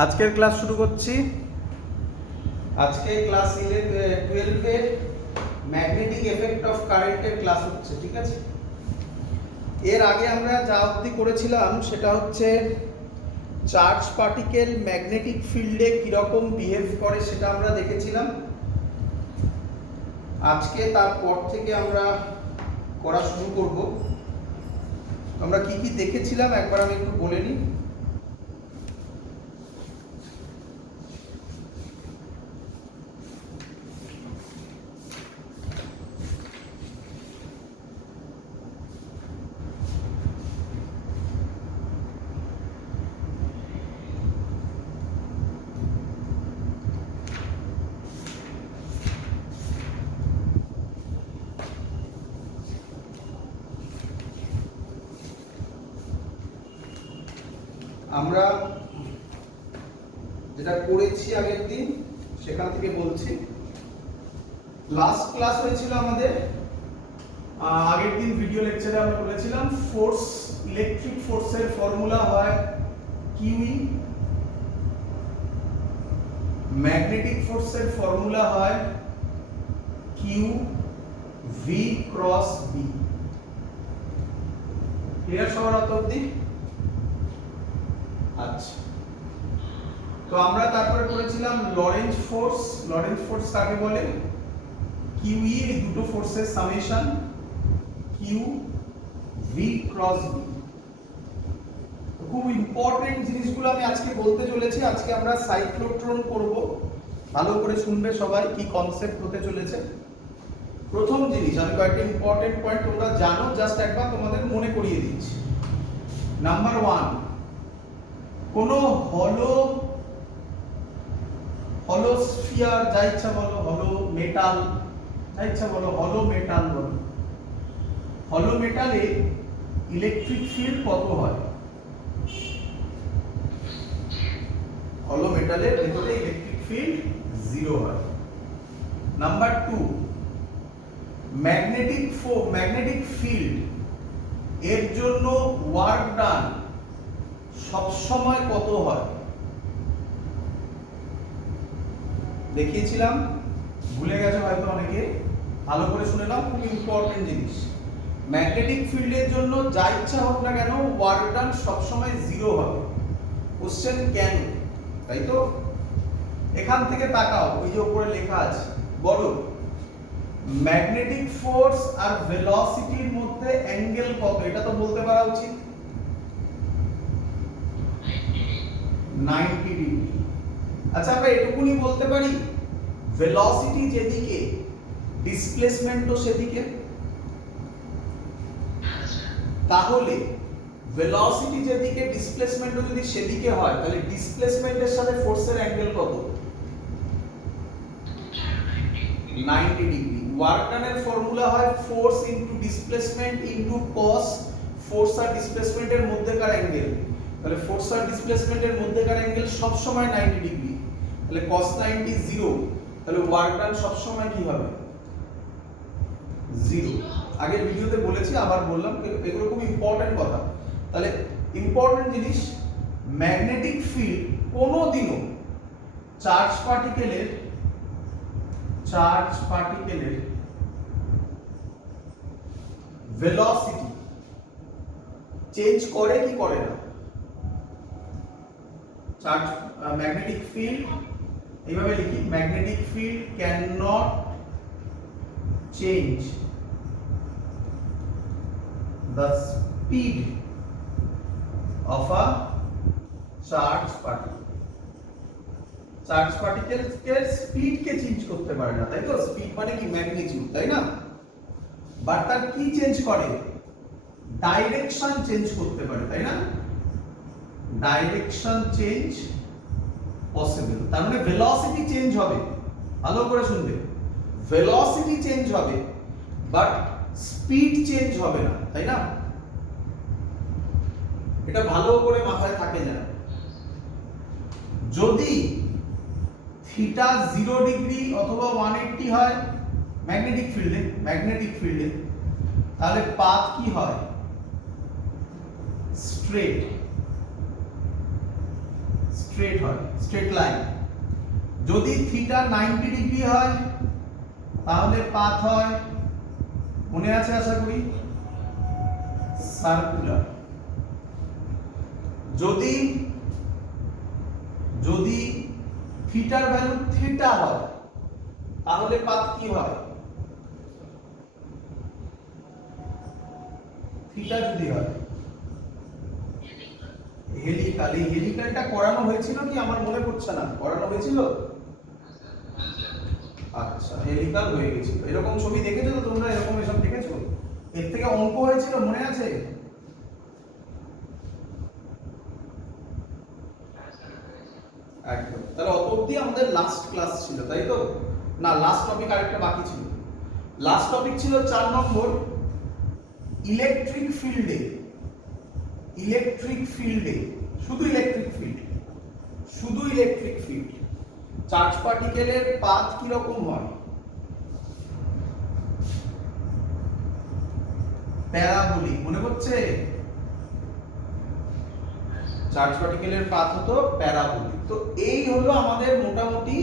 আজকের ক্লাস শুরু করছি। আজকে ক্লাস 12 এর ম্যাগনেটিক এফেক্ট অফ কারেন্টের ক্লাস হচ্ছে, ঠিক আছে। এর আগে আমরা যা অবধি করেছিলাম সেটা হচ্ছে চার্জ পার্টিকেল ম্যাগনেটিক ফিল্ডে কীরকম বিহেভ করে সেটা আমরা দেখেছিলাম। আজকে তারপর থেকে আমরা করা শুরু করব। আমরা কি কি দেখেছিলাম একবার আমি একটু বলে নিই। আমরা যেটা করেছি আগের দিন সেখান থেকে বলছি। লাস্ট ক্লাস হয়েছিল আমাদের, আগের দিন ভিডিও লেকচারে আমরা বলেছিলাম ফোর্স, ইলেকট্রিক ফোর্সের ফর্মুলা হয় কিউই, ম্যাগনেটিক ফোর্সের ফর্মুলা হয় q v cross B. Clear সবার অত অবধি? আচ্ছা, তো আমরা তারপরে করেছিলাম লরেঞ্জ ফোর্স। লরেঞ্জ ফোর্স কাকে বলে? কিউই, এই দুটো ফোর্সের summation q v cross B. খুব ইম্পর্টেন্ট জিনিসগুলো আমি আজকে বলতে চলেছি। আজকে আমরা সাইক্লোট্রন করব, ভালো করে শুনবে সবাই কি কনসেপ্ট হতে চলেছে। প্রথম জিনিস, আমি কয়েকটা ইম্পর্টেন্ট পয়েন্ট তোমরা জানো, জাস্ট একবার তোমাদের মনে করিয়ে দিচ্ছি। নাম্বার 1, কোনো হলো স্ফিয়ার, যা ইচ্ছা বলো, হলো মেটাল, যা ইচ্ছা বলো, হলো মেটাল বলো, হলো মেটালে ইলেকট্রিক ফিল্ড কত হয়? হলো মেটালের ভেতরে ইলেকট্রিক ফিল্ড 0 হয়। নাম্বার 2, ম্যাগনেটিক ফিল্ড এর জন্য ওয়ার্ক ডান সব সময় কত হয়? দেখিয়েছিলাম, ভুলে গেছো হয়তো অনেকে, ভালো করে শুনে নাও, খুব ইম্পর্টেন্ট জিনিস। ম্যাগনেটিক ফিল্ডের জন্য যা ইচ্ছা হোক না কেন ওয়ার্ক ডান সবসময় 0 হবে। কোশ্চেন কেন? তাই তো, এখান থেকে তাকাও, ওই যে উপরে লেখা আছে, বলো ম্যাগনেটিক ফোর্স আর ভেলোসিটির মধ্যে অ্যাঙ্গেল কত? এটা তো বলতে পারা উচিত। 90 ডিগ্রি। আচ্ছা, আমরা এটুকুনি বলতে পারি ভেলোসিটি যেদিকে ডিসপ্লেসমেন্টও সেদিকে। তাহলে ভেলোসিটি যেদিকে ডিসপ্লেসমেন্টও যদি সেদিকে হয়, তাহলে ডিসপ্লেসমেন্টের সাথে ফোর্সের অ্যাঙ্গেল কত? 90 ডিগ্রি। ওয়ার্ক ডানের ফর্মুলা হয় ফোর্স ইনটু ডিসপ্লেসমেন্ট ইনটু কস। ফোর্স আর ডিসপ্লেসমেন্টের মধ্যেকার অ্যাঙ্গেল, তাহলে ফোর্স আর ডিসপ্লেসমেন্টের মধ্যেকার অ্যাঙ্গেল সব সময় 90 ডিগ্রি। তাহলে cos 90 0, তাহলে ওয়ার্ক ডান সব সময় কি হবে? 0। আগের ভিডিওতে বলেছি, আবার বললাম, এগুলো খুব ইম্পর্টেন্ট কথা। তাহলে ইম্পর্টেন্ট জিনিস, ম্যাগনেটিক ফিল্ড কোনোদিনও চার্জ পার্টিকেলের ভেলোসিটি চেঞ্জ করে কি করে না? চার্জ ম্যাগনেটিক ফিল্ড, এইভাবে লিখি, magnetic field can not change the speed of a charged particle. Charge পার্টিকেলকে স্পিড কে চেঞ্জ করতে পারে না, তাই তো? স্পিড মানে কি? ম্যাগনিটিউড, তাই না? বাট তার কি চেঞ্জ করে? ডাইরেকশন চেঞ্জ করতে পারে, তাই না? Direction change possible. তার মানে ভেলোসিটি চেঞ্জ হবে, ভালো করে শুনবে, ভেলোসিটি চেঞ্জ হবে বাট স্পিড চেঞ্জ হবে না, তাই না? এটা ভালো করে মাথায় থাকে যেন। যদি থিটা 0 ডিগ্রি অথবা 180 হয় ম্যাগনেটিক ফিল্ডে, তাহলে পাথ কি হয়? স্ট্রেট। স্ট্রেট হয়, স্ট্রেট লাইন। যদি থিটা 90 ডিগ্রি হয় তাহলে পাথ হয়, মনে আছে আশা করি, সার্কুলার। যদি যদি থিটার ভ্যালু থিটা হয় তাহলে পাথ কি হয়? থিটা যদি হয় হেলিকাল। এই হেলিকালটা করানো হয়েছিল কি আমার মনে পড়ছে না, করানো হয়েছিল? আচ্ছা, হেলিকাল হয়ে গেছিল। এরকম ছবি দেখেছো তো তোমরা? এরকম এসব দেখেছো? এর থেকে অঙ্ক হয়েছিল, মনে আছে? একদম। তাহলে অত অবধি আমাদের লাস্ট ক্লাস ছিল, তাই তো? না, লাস্ট টপিক আরেকটা বাকি ছিল। লাস্ট টপিক ছিল 4 নম্বর, ইলেকট্রিক ফিল্ডে। ইলেকট্রিক ফিল্ডে শুধু ইলেকট্রিক ফিল্ড, শুধু ইলেকট্রিক ফিল্ড চার্জ পার্টিকেলের পাথ কি রকম হয়? প্যারাবোলিক, মনে পড়ছে? চার্জ পার্টিকেলের পাথ হতো প্যারাবোলিক। তো এই হলো আমাদের মোটামুটি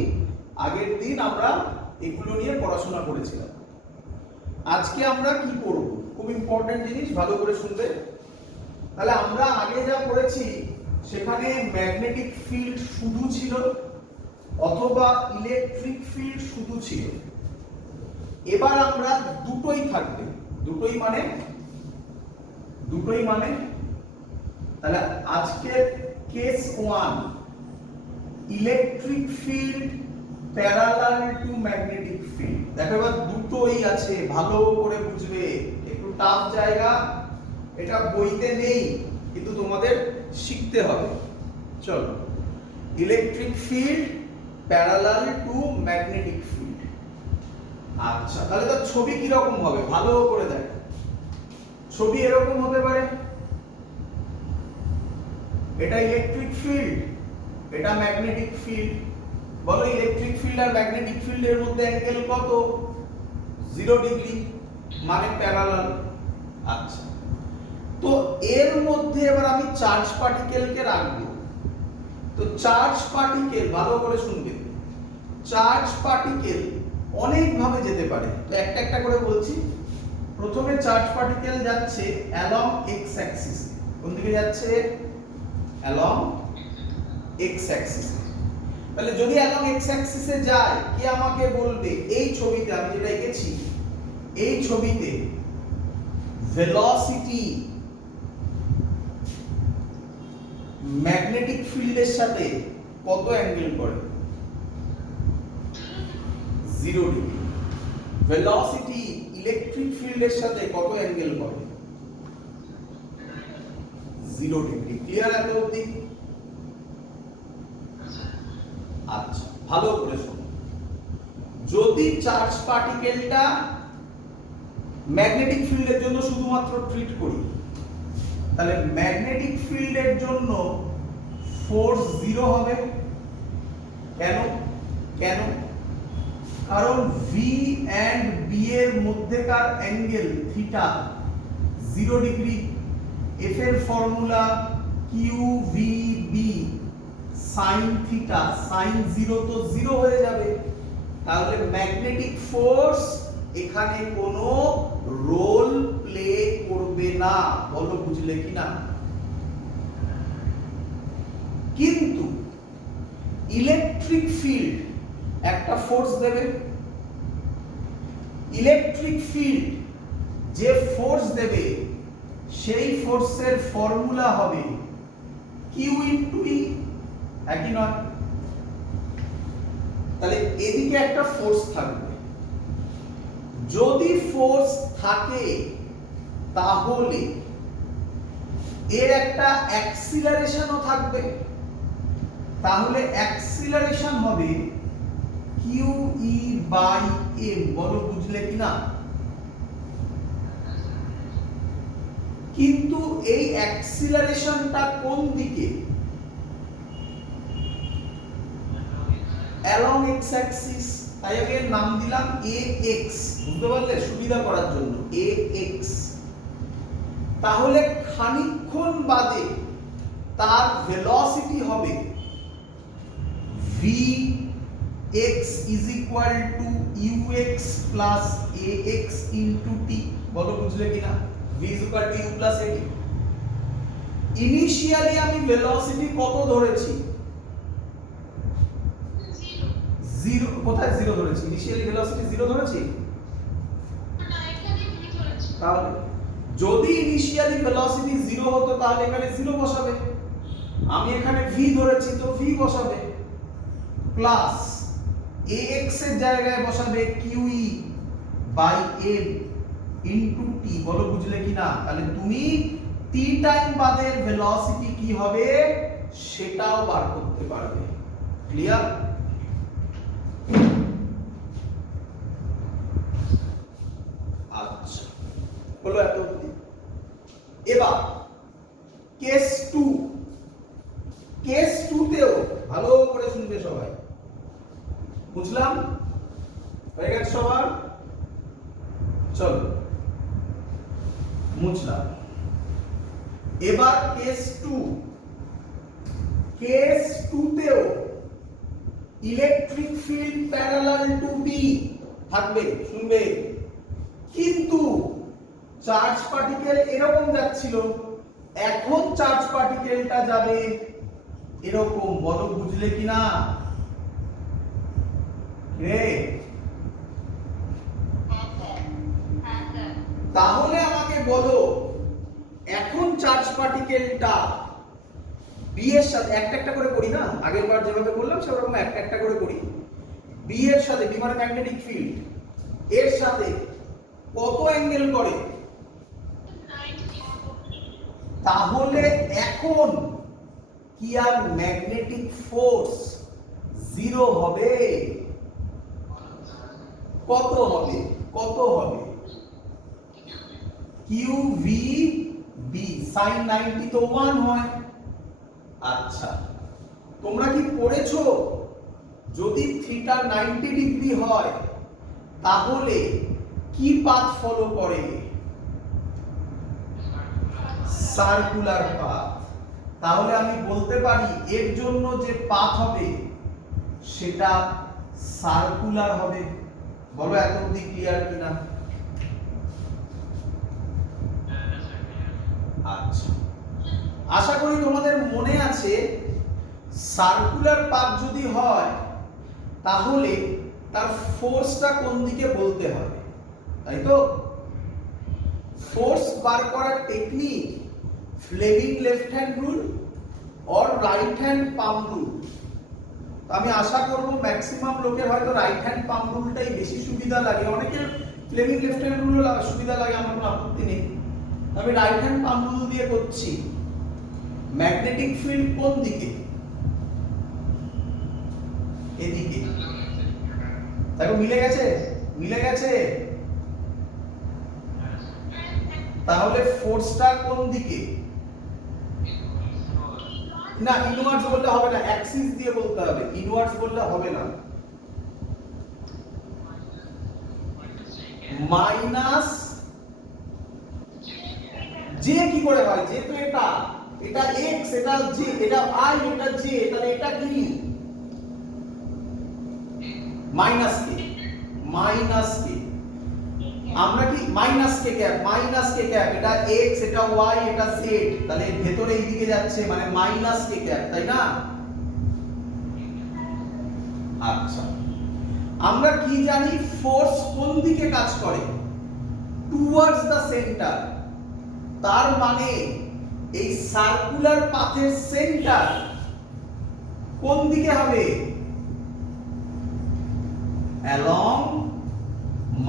আগের দিন আমরা এগুলো নিয়ে পড়াশোনা করেছিলাম। আজকে আমরা কি করব? খুব ইম্পর্টেন্ট জিনিস, ভালো করে শুনবে। তাহলে আমরা আগে যা পড়েছি সেখানে ম্যাগনেটিক ফিল্ড শুধু ছিল অথবা ইলেকট্রিক ফিল্ড শুধু ছিল। এবার আমরা দুটোই থাকবে। দুটোই মানে তাহলে আজকের case 1, electric field parallel two magnetic field. দেখো এবার দুটোই আছে, ভালো করে বুঝবে। একটু টাফ জায়গা, এটা বইতে নেই কিন্তু তোমাদের শিখতে হবে। চলো, electric field parallel two magnetic field. আচ্ছা, তাহলে তার ছবি কি রকম হবে ভালো করে দেখ। ছবি এরকম হতে পারে, এটা ইলেকট্রিক ফিল্ড, এটা ম্যাগনেটিক ফিল্ড। বলো ইলেকট্রিক ফিল্ড আর ম্যাগনেটিক ফিল্ডের মধ্যে অ্যাঙ্গেল কত? 0 ডিগ্রি, মানে প্যারালাল। আচ্ছা, তো এর মধ্যে এবার আমি চার্জ পার্টিকেলকে রাখবো। তো চার্জ পার্টিকেল ভালো করে শুনবে, চার্জ পার্টিকেল অনেক ভাবে যেতে পারে। তো একটা একটা করে বলছি। প্রথমে চার্জ পার্টিকেল যাচ্ছে অ্যালং এক্স অ্যাক্সিস। কোন দিকে যাচ্ছে? Along x Axis. তাহলে যদি অ্যালং এক্স অ্যাক্সিসে যায়, কি আমাকে বলবে এই ছবিতে আমি যেটা এঁকেছি, এই ছবিতে ভেলোসিটি ম্যাগনেটিক ফিল্ডের সাথে কত অ্যাঙ্গেল করে? 0 ডিগ্রি। ভেলোসিটি ইলেকট্রিক ফিল্ডের সাথে কত অ্যাঙ্গেল করে? 0 ডিগ্রি। ক্লিয়ার এত অবধি? আচ্ছা, ভালো করে শোনো। যদি চার্জ পার্টিকেলটা ম্যাগনেটিক ফিল্ডের জন্য শুধুমাত্র ট্রিট করি, তাহলে ম্যাগনেটিক ফিল্ডের জন্য ফোর্স 0 হবে। কেন? কারণ ভি এন্ড বি এর মধ্যেকার অ্যাঙ্গেল থিটা 0 ডিগ্রি। এফ এর formula q v B sine theta, sine 0 তো 0 হয়ে যাবে। তাহলে ম্যাগনেটিক ফোর্স এখানে কোনো রোল প্লে করবে না। বলো বুঝলে কিনা? কিন্তু ইলেকট্রিক ফিল্ড একটা ফোর্স দেবে। ইলেকট্রিক ফিল্ড যে ফোর্স দেবে সেই ফোর্সের ফর্মুলা হবে কিউ ইনটু ই, একই নয়? তাহলে এদিকে একটা ফোর্স থাকবে। যদি ফোর্স থাকে তাহলে এর একটা অ্যাক্সিলারেশনও থাকবে। তাহলে অ্যাক্সিলারেশন হবে কিউ ই বাই এম। বলো বুঝলে কিনা? কিন্তু এই অ্যাক্সিলারেশনটা কোন দিকে? Along x Axis. তাই আমি এর নাম দিলাম এ এক্স। বুঝতে পারলে? সুবিধা করার জন্য এ এক্স। তাহলে খানিকক্ষণ বাদে তার ভেলোসিটি হবে v x is equal to ux plus ax into t, বলো বুঝলে কিনা? v is equal to u plus at। Initially আমি ভেলোসিটি কত ধরেছি? 0। কোথায় 0 ধরেছি? ইনিশিয়ালি ভেলোসিটি 0 ধরেছি? তাহলে যদি ইনিশিয়ালি ভেলোসিটি 0 হতো তাহলে এখানে 0 বসাবে, আমি এখানে v ধরেছি তো v বসাবে, প্লাস ax এর জায়গায় বসাবে qe by m into t, বলো বুঝলে কিনা? তাহলে তুমি t টাইম বাদের ভেলোসিটি কি হবে সেটাও বার করতে পারবে। ক্লিয়ার? আচ্ছা, হলো এত অবধি। এবার কেস 2, কেস 2 তেও ভালো করে শুনবে সবাই। বুঝলাম? হয়ে গেছে সবার? চলো মুছলাম। এবার কেস 2, কেস 2 তেও electric field parallel to B থাকবে, শুনবে। কিন্তু চার্জ পার্টিকেল এরকম যাচ্ছিল, এখন চার্জ পার্টিকেলটা যাবে এরকম, বলো বুঝলে কিনা? রে তাহলে আমাকে বলো এখন চার্জ পার্টিকেলটা বি এর সাথে একটা একটা করে করি না, আগের বার যেভাবে করলাম সেরকম একটা একটা করে করি। বি এর সাথে, বি মানে ম্যাগনেটিক ফিল্ড, এর সাথে কত অ্যাঙ্গেল করে? তাহলে এখন কি আর ম্যাগনেটিক ফোর্স 0 হবে? কত হবে? কত হবে? QVB sin 90 তো 1 হয়। আচ্ছা, তোমরা কি পড়েছো যদি থিটা 90 ডিগ্রি হয় তাহলে কি পাথ ফলো করে? Circular path. তাহলে আমি বলতে পারি এর জন্য যে পাথ হবে সেটা সার্কুলার হবে। বলো এত অবধি ক্লিয়ার কিনা? আচ্ছা, আশা করি তোমাদের মনে আছে সার্কুলার পাথ যদি হয় তাহলে তার ফোর্সটা কোন দিকে বলতে হবে, তাই তো? ফোর্স বার করার technique Fleming left hand rule or right hand palm rule. আমি আশা করব ম্যাক্সিমাম লোকের হয়তো রাইট হ্যান্ড পাম রুলটাই বেশি সুবিধা লাগে, অনেকের ফ্লেমিং লেফট হ্যান্ড রুলও সুবিধা লাগে, আমার কোনো আপত্তি নেই। আমি রাইট হ্যান্ড পাম রুল দিয়ে করছি। ম্যাগনেটিক ফিল্ড কোন দিকে? এদিকে। দেখো মিলে গেছে, মিলে গেছে। তাহলে ফোর্সটা কোন দিকে? না, ইনওয়ার্ডস বললে হবে না, অ্যাক্সিস দিয়ে বলতে হবে, ইনওয়ার্ডস বললে হবে না। মাইনাস জে কি করে হয়? জে তো এটা, এটা x, এটা j, এটা i, এটা j, তাহলে এটা কি? মাইনাস কে, মাইনাস কে। আমরা কি minus k cap, minus k cap, এটা x, এটা y, এটা z, তাহলে ভেতরে এইদিকে যাচ্ছে মানে মাইনাস কে ক্যাপ, তাই না? আচ্ছা, আমরা কি জানি ফোর্স কোন দিকে কাজ করে? Towards the centre. তার মানে এই সার্কুলার পাথের সেন্টার কোন দিকে হবে? Along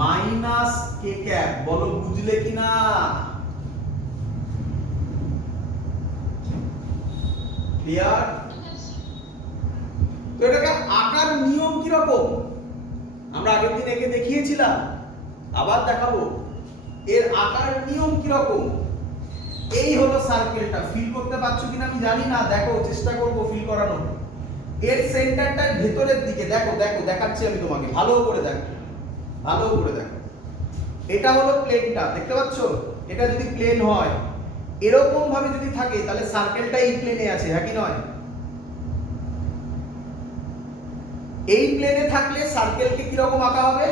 minus k cap. বলো বুঝলে কিনা? ক্লিয়ার? তো এটাকে আকার নিয়ম কি রকম আমরা আগের দিন একে দেখিয়েছিলাম, আবার দেখাবো। এর আকার নিয়ম কি রকম? এই হলো সার্কেলটা, ফিল করতে পারছো কিনা আমি জানি না, দেখো চেষ্টা করব ফিল করানোর। এর সেন্টারটা ভেতরের দিকে, দেখো দেখো দেখাচ্ছি আমি তোমাকে, ভালো করে দেখো, ভালো করে দেখো। এটা হলো প্লেনটা, দেখতে পাচ্ছো? এটা যদি প্লেন হয় এরকম ভাবে যদি থাকে তাহলে সার্কেলটা এই প্লেনে আছে, হ্যাঁ কি নয়? এই প্লেনে থাকলে সার্কেলকে কি রকম আঁকা হবে,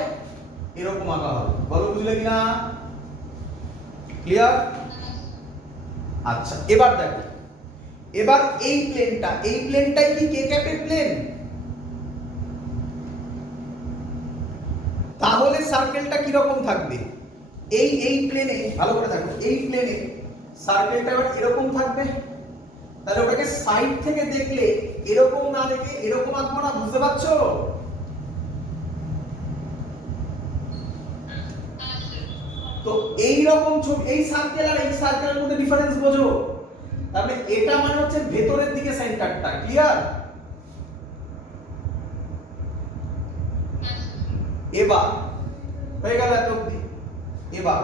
এরকম আঁকা হবে। বলো বুঝলে কিনা? ক্লিয়ার? আচ্ছা এবার দেখো, এবার এই প্লেনটাই কি কে ক্যাপের প্লেন? তাহলে সার্কেলটা কি রকম থাকবে? এই প্লেনে, ভালো করে দেখো, এই প্লেনে সার্কেলটা এবার এরকম থাকবে। তাহলে ওটাকে সাইড থেকে দেখলে এরকম না দেখে এরকম আঁকবো না, বুঝতে পারছো? তো এই রকম ছবি, এই সার্কেল আর এই সার্কেলের মধ্যে ডিফারেন্স বোঝো? তাহলে এটা মানে হচ্ছে ভেতরের দিকে সেন্টারটা। ক্লিয়ার? এবার হয়ে গেল এত অবধি। এবার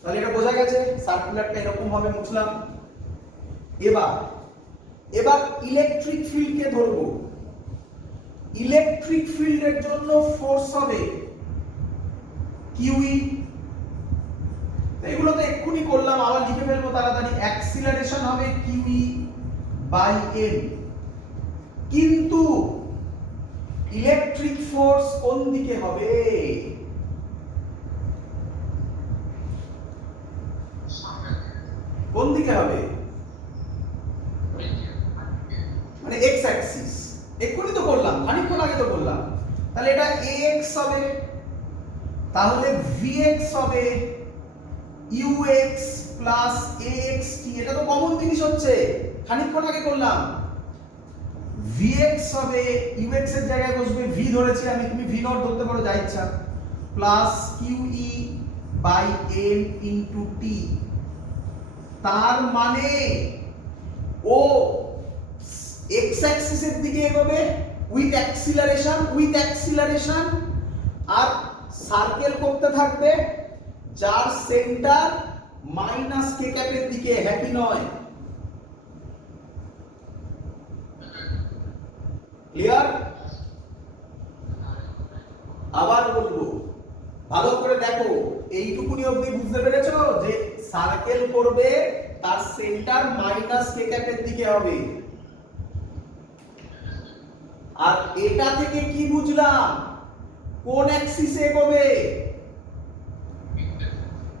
তাহলে এটা বোঝা গেছে সার্কুলারটা এরকম ভাবে মুছলাম। এবার ইলেকট্রিক ফিল্ডকে ধরবো। ইলেকট্রিক ফিল্ডের জন্য ফোর্স হবে কিউই। এগুলো তো এক্ষুনি করলাম, আবার লিখে ফেলবো তাড়াতাড়ি। অ্যাক্সিলারেশন হবে কিউই বাই এম। কিন্তু ইলেকট্রিক ফোর্স কোন দিকে হবে? কোন দিকে হবে? মানে এক্স অ্যাক্সিস। এক্ষুনি তো করলাম, খানিকক্ষণ আগে তো করলাম। তাহলে এটা ax হবে, তাহলে vx হবে ux প্লাস axt। এটা তো কমন জিনিস হচ্ছে, খানিকক্ষণ আগে করলাম। vx হবে, ux এর জায়গায় বসবে v ধরেছি আমি, তুমি v নট ধরতে পারো যা ইচ্ছা, plus qe by m into t। তার মানে ও x অ্যাক্সিসের দিকে এগোবে উইথ অ্যাক্সিলারেশন, আর সার্কেল করতে থাকবে যার সেন্টার মাইনাস কে ক্যাপের দিকে। হ্যাঁ কি নয়? ক্লিয়ার? আবার বলবো, ভালো করে দেখো, এইটুকুনি অবধি বুঝতে পেরেছো যে সার্কেল করবে তার সেন্টার মাইনাস কে ক্যাপের দিকে হবে। আর এটা থেকে কি বুঝলাম? কোন অ্যাক্সিসে এগোবে?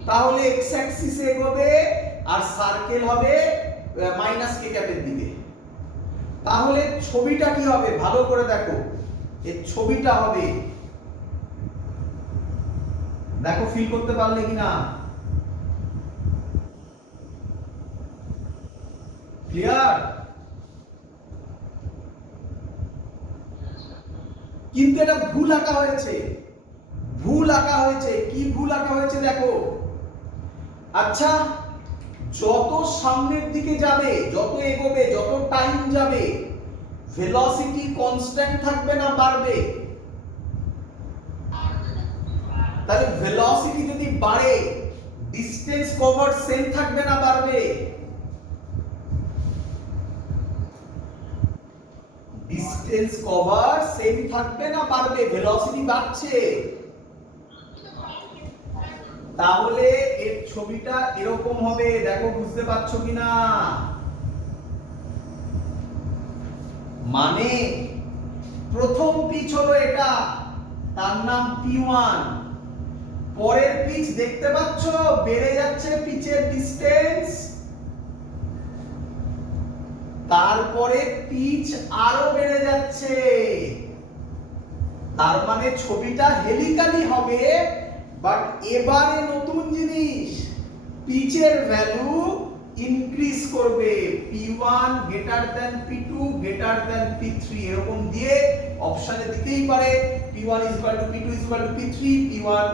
তাহলে এক্স অ্যাক্সিসে এগোবে আর সার্কেল হবে মাইনাস কে ক্যাপের দিকে। তাহলে ছবিটা কি হবে? ভালো করে দেখো, এই ছবিটা হবে, দেখো ফিল করতে পারলে কিনা। ক্লিয়ার? কিন্তু এটা ভুল আঁকা হয়েছে, ভুল আঁকা হয়েছে। কি ভুল আঁকা হয়েছে দেখো। আচ্ছা, যত সামনের দিকে যাবে, যত এগোবে, যত টাইম যাবে, ভেলোসিটি কনস্ট্যান্ট থাকবে না বাড়বে? তাহলে ভেলোসিটি যদি বাড়ে, ডিসটেন্স কভার সেম থাকবে না বাড়বে? ডিসটেন্স কভার সেম থাকবে না বাড়বে? ভেলোসিটি বাড়ছে। তাহলে এর ছবিটা এরকম হবে, দেখো বুঝতে পারছো কিনা? মানে প্রথম পিচ হলো এটা, তার নাম P1। পরের পিচ দেখতে পাচ্ছ বেড়ে যাচ্ছে পিচের ডিসটেন্স, তারপরে পিচ আরো বেড়ে যাচ্ছে। তার মানে ছবিটা হেলিকালি হবে। বাট এবারে নতুন জিনিস, পিচের ভ্যালু ইনক্রিজ করবে, P1 greater than P2 greater than P3 এরকম দিয়ে অপশনে দিতেই পারে। P1 P2 P3, P1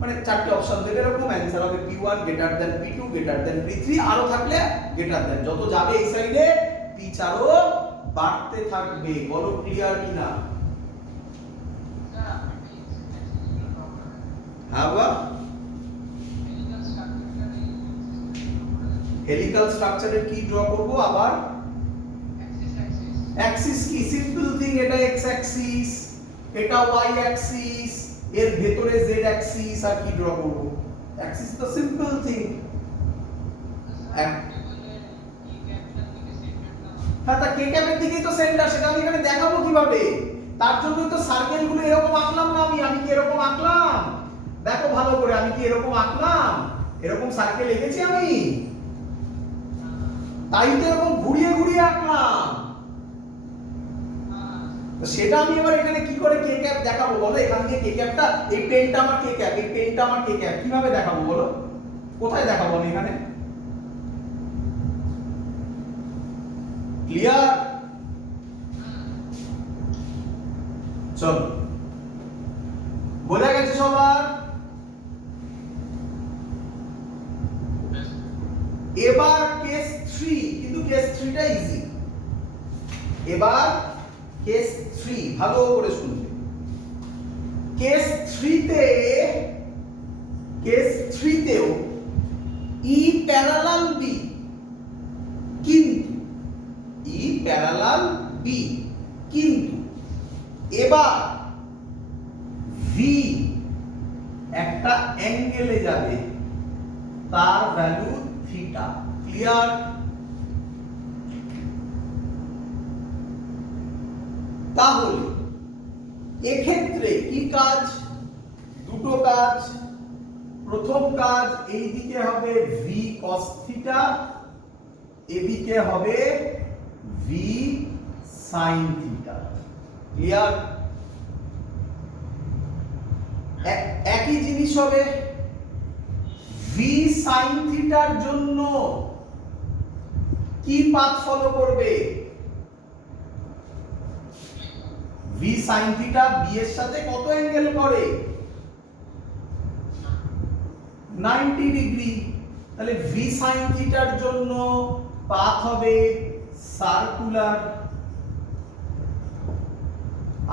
মানে চারটি অপশন দেবে, এরকম অ্যানসার হবে P1 greater than P2 greater than P3, আরো থাকলে গ্রেটার দ্যান। যত যাবে এই সাইডে পিচ আরো বাড়তে থাকবে। বলো ক্লিয়ার কিনা? হ্যাঁ বা হেলিক্যাল স্ট্রাকচারের কি ড্র করব? আবার অ্যাক্সিস কি? সিম্পল থিং, এটা এক্স অ্যাক্সিস, এটা ওয়াই অ্যাক্সিস, এর ভেতরে জেড অ্যাক্সিস, আর কি ড্র করব? অ্যাক্সিস তো সিম্পল থিং। হ্যাঁ, তা কে ক্যাপের দিকেই তো সেন্টার, সেটা আমি এখানে দেখাবো কিভাবে? তার জন্যই তো সার্কেল গুলো এরকম আঁকলাম না আমি কি এরকম আঁকলাম? দেখো ভালো করে, আমি কি এরকম আঁকলাম? এরকম সার্কেল এঁকেছি আমি? তাই তো এরকম ঘুরিয়ে ঘুরিয়ে আঁকলাম। তো সেটা আমি এবার এখানে কি করে কে ক্যাপ দেখাবো বলো? এখান থেকে কে ক্যাপটা, এই পেনটা আমার কে ক্যাপ, এই পেনটা আমার কে ক্যাপ, কিভাবে দেখাবো বলো? কোথায় দেখাবো আমি এখানে? ক্লিয়ার? চলো, বোঝা গেছে সবার? এবার কেস 3, কিন্তু কেস 3টা ইজি। এবার কেস 3 ভালো করে শুনবে। কেস 3তেও ই প্যারালাল বি, কিন্তু ই প্যারালাল বি, কিন্তু এবার ভি একটা অ্যাঙ্গেলে যাবে, তার ভ্যালু থিটা। ক্লিয়ার? তাহলে এক্ষেত্রে কি কাজ? দুটো কাজ। প্রথম কাজ, এই দিকে হবে ভি কস থিটা, এদিকে হবে ভি সাইন থিটা। ক্লিয়ার? একই জিনিস হবে। ভি সাইন থিটার জন্য কি পাথ ফলো করবে? ভি সাইন থিটা বি এর সাথে কত অ্যাঙ্গেল করে? 90 ডিগ্রি। তাহলে ভি সাইন থিটার জন্য পাথ হবে সার্কুলার,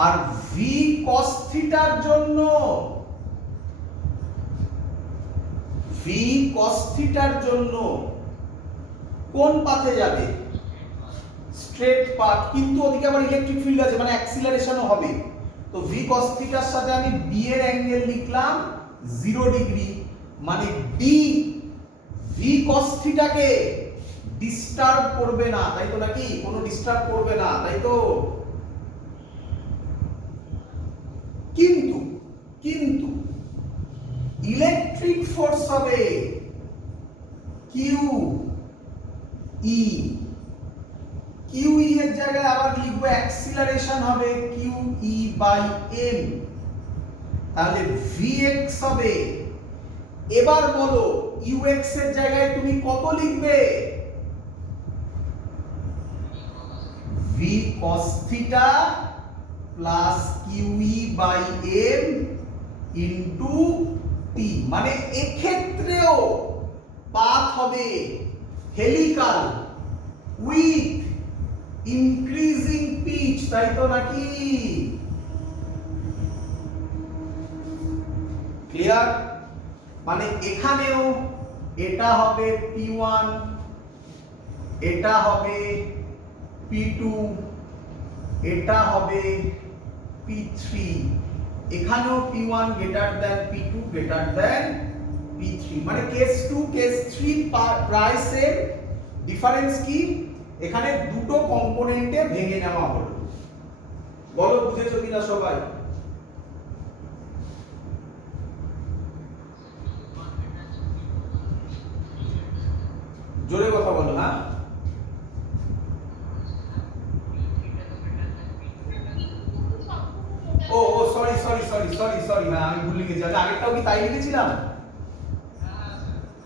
আর ভি কস থিটার জন্য কোন পাথে যাবে? স্ট্রেট পাথ, কিন্তু ওদিকে আবার ইলেকট্রিক ফিল্ড আছে, মানে অ্যাক্সিলারেশনও হবে। তো ভি কস থিটার সাথে আমি বি এর অ্যাঙ্গেল লিখলাম 0 ডিগ্রি, মানে বি ভি কস থিটাকে ডিস্টার্ব করবে না, তাই তো? নাকি কোনো ডিস্টার্ব করবে না, তাই তো? কিন্তু ইলেকট্রিক ফোর্স হবে কিউ ই এর জায়গায় আবার লিখবো অ্যাক্সিলারেশন হবে কিউ ই বাই এম, তাহলে ভিএক্স হবে। এবার বলো ইউএক্স এর জায়গায় তুমি কত লিখবে? V cos theta plus q E by m into t, মানে এক্ষেত্রেও পাথ হবে হেলিকাল উইথ ইনক্রিজিং পিচ, তাই তো? নাকি? ক্লিয়ার? মানে এখানেও এটা হবে P1, এটা হবে P2, এটা হবে P3, এখানেও P1 greater than P2 greater than P3, মানে কেস 2 কেস 3 প্রায় সেম। ডিফারেন্স কি? এখানে দুটো কম্পোনেন্টে ভেঙে নেওয়া হলো। বলো বুঝেছো কিনা সবাই? জোরে কথা বলো। হ্যাঁ, ও সরি, হ্যাঁ আমি ভুলে গেছি। আগেরটাও কি তাই লিখেছিলাম?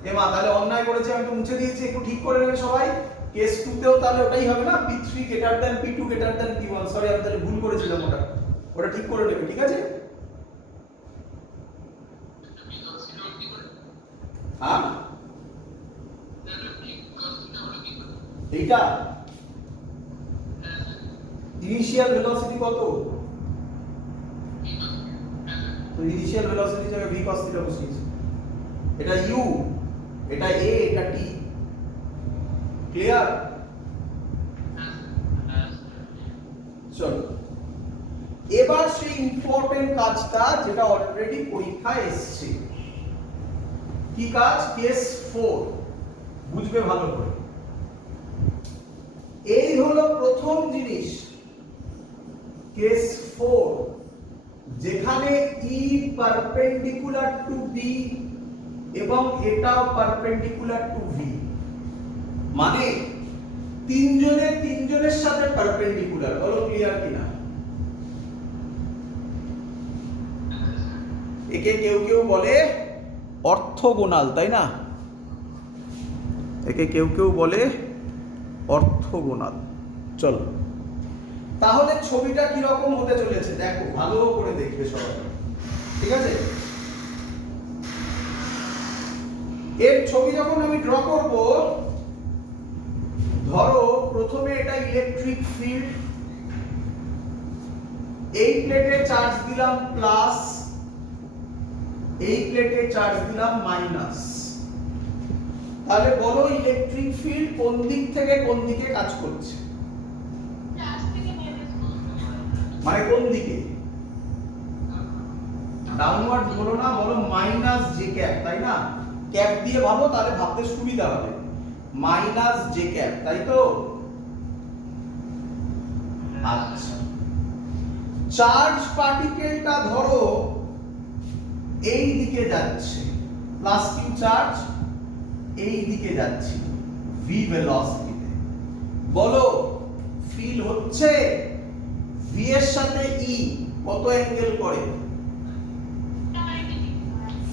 এমা তাহলে অন্যায় করেছি, আমি তো মুছে দিয়েছি, একটু ঠিক করে নেবে সবাই। কেস 2 তেও তাহলে ওটাই হবে না, P3 greater than P2 greater than P1। Sorry, আমি তাহলে ভুল করেছিলাম, ওটা ঠিক করে নেবে, ঠিক আছে? হ্যাঁ, এইটা ইনিশিয়াল ভেলোসিটি কত? তো ইনিশিয়াল ভেলোসিটি জায়গায় v cos থিটা বসিয়েছি। এটা u, এটা a, এটা t। ক্লিয়ার? চলো, এবার সেই ইম্পর্টেন্ট কাজটা যেটা অলরেডি পরীক্ষায় এসেছে। কি কাজ? কেস 4, বুঝবে ভালো করে। এই হলো প্রথম জিনিস, কেস 4 যেখানে ই পারপেন্ডিকুলার টু বি এবং এটাও পারপেন্ডিকুলার টু ভি, মানে তিনজনের সাথে পারপেন্ডিকুলার। বলো ক্লিয়ার কিনা? একে কেউ কেউ বলে অর্থোগোনাল, তাই না? একে কেউ কেউ বলে অর্থোগোনাল। চলো তাহলে ছবিটা কি রকম হতে চলেছে দেখো, ভালো করে দেখবে সবাই, ঠিক আছে? এর ছবি যখন আমি ড্র করব, ধরো প্রথমে এটা ইলেকট্রিক ফিল্ড, এই প্লেটে চার্জ দিলাম প্লাস, এই প্লেটে চার্জ দিলাম মাইনাস। তাহলে বলো ইলেকট্রিক ফিল্ড কোন দিক থেকে কোন দিকে কাজ করছে? মানে কোন দিকে? ডাউনওয়ার্ড বলো না, বলো মাইনাস জে ক্যাপ, তাই না? ক্যাপ দিয়ে ভাবো, তাহলে ভাবতে সুবিধা হবে। মাইনাস জে ক্যাপ, তাই তো? আচ্ছা, চার্জ পার্টিকেলটা ধরো এই দিকে যাচ্ছে, প্লাস কিউ চার্জ এই দিকে যাচ্ছে ভি ভেলোসিটিতে। বলো ফিল হচ্ছে ভি এর সাথে ই কত অ্যাঙ্গেল করে?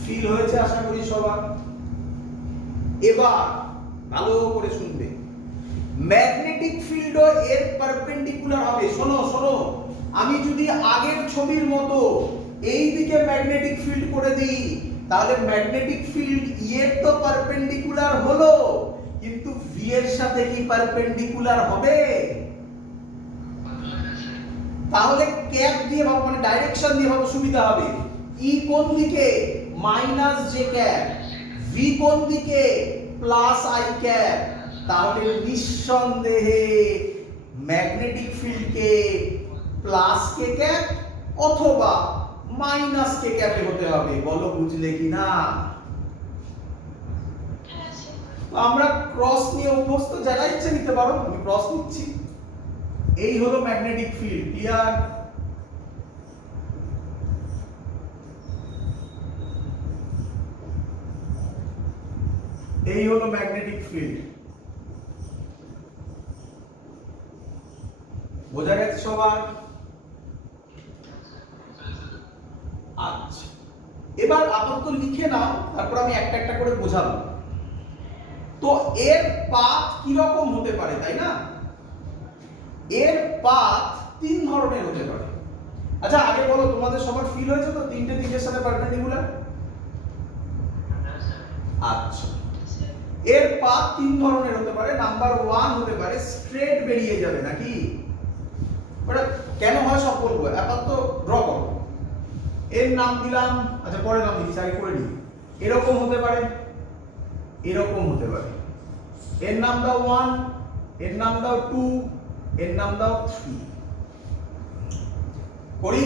ফিল হয়েছে আশা করি সবার। এবার ভালো করে শুনবে, ম্যাগনেটিক ফিল্ডও এর পারপেন্ডিকুলার হবে। শোনো শোনো, আমি যদি আগের ছবির মতো এই দিকে ম্যাগনেটিক ফিল্ড করে দিই, তাহলে ম্যাগনেটিক ফিল্ড ই এর তো পারপেন্ডিকুলার হলো, কিন্তু ভি এর সাথে কি পারপেন্ডিকুলার হবে? তাহলে ক্যাপ দিয়ে ভাবো, মানে ডাইরেকশন দিয়ে ভাবো, সুবিধা হবে। ই কোন দিকে? Minus J cap. ভি কোন দিকে? Plus I cap. তাহলে নিঃসন্দেহে ম্যাগনেটিক ফিল্ডকে প্লাস কে ক্যাপ অথবা মাইনাস কে ক্যাপে হতে হবে। বলো বুঝলে কি না? আমরা ক্রস নিয়ে অভ্যস্ত, যারা ইচ্ছে নিতে পারো, আমি ক্রস নিচ্ছি। এই হলো ম্যাগনেটিক ফিল্ড। ক্লিয়ার? এই হলো ম্যাগনেটিক ফিল্ড। বোঝা গেছে সবার? আচ্ছা, এবার আপাতত লিখে নাও, তারপর আমি একটা একটা করে বোঝাবো। তো এর পাথ কি রকম হতে পারে, তাই না? এর পাথ তিন ধরনের হতে পারে। আচ্ছা আগে বলো, তোমাদের সবার ফিল হয়েছে তো তিনটের সাথে পারপেন্ডিকুলার? আচ্ছা, এর পাথ তিন ধরনের হতে পারে। নাম্বার 1 হতে পারে স্ট্রেট বেরিয়ে যাবে, নাকি? ওটা কেন হয় সব বলবো, আপাতত ড্র করো। এর নাম দিলাম, আচ্ছা পরে নাম দিচ্ছি, আগে করে নিই। এরকম হতে পারে, এরকম হতে পারে। এর নাম দাও 1, এর নাম দাও 2, এর নাম দাও 3। করি?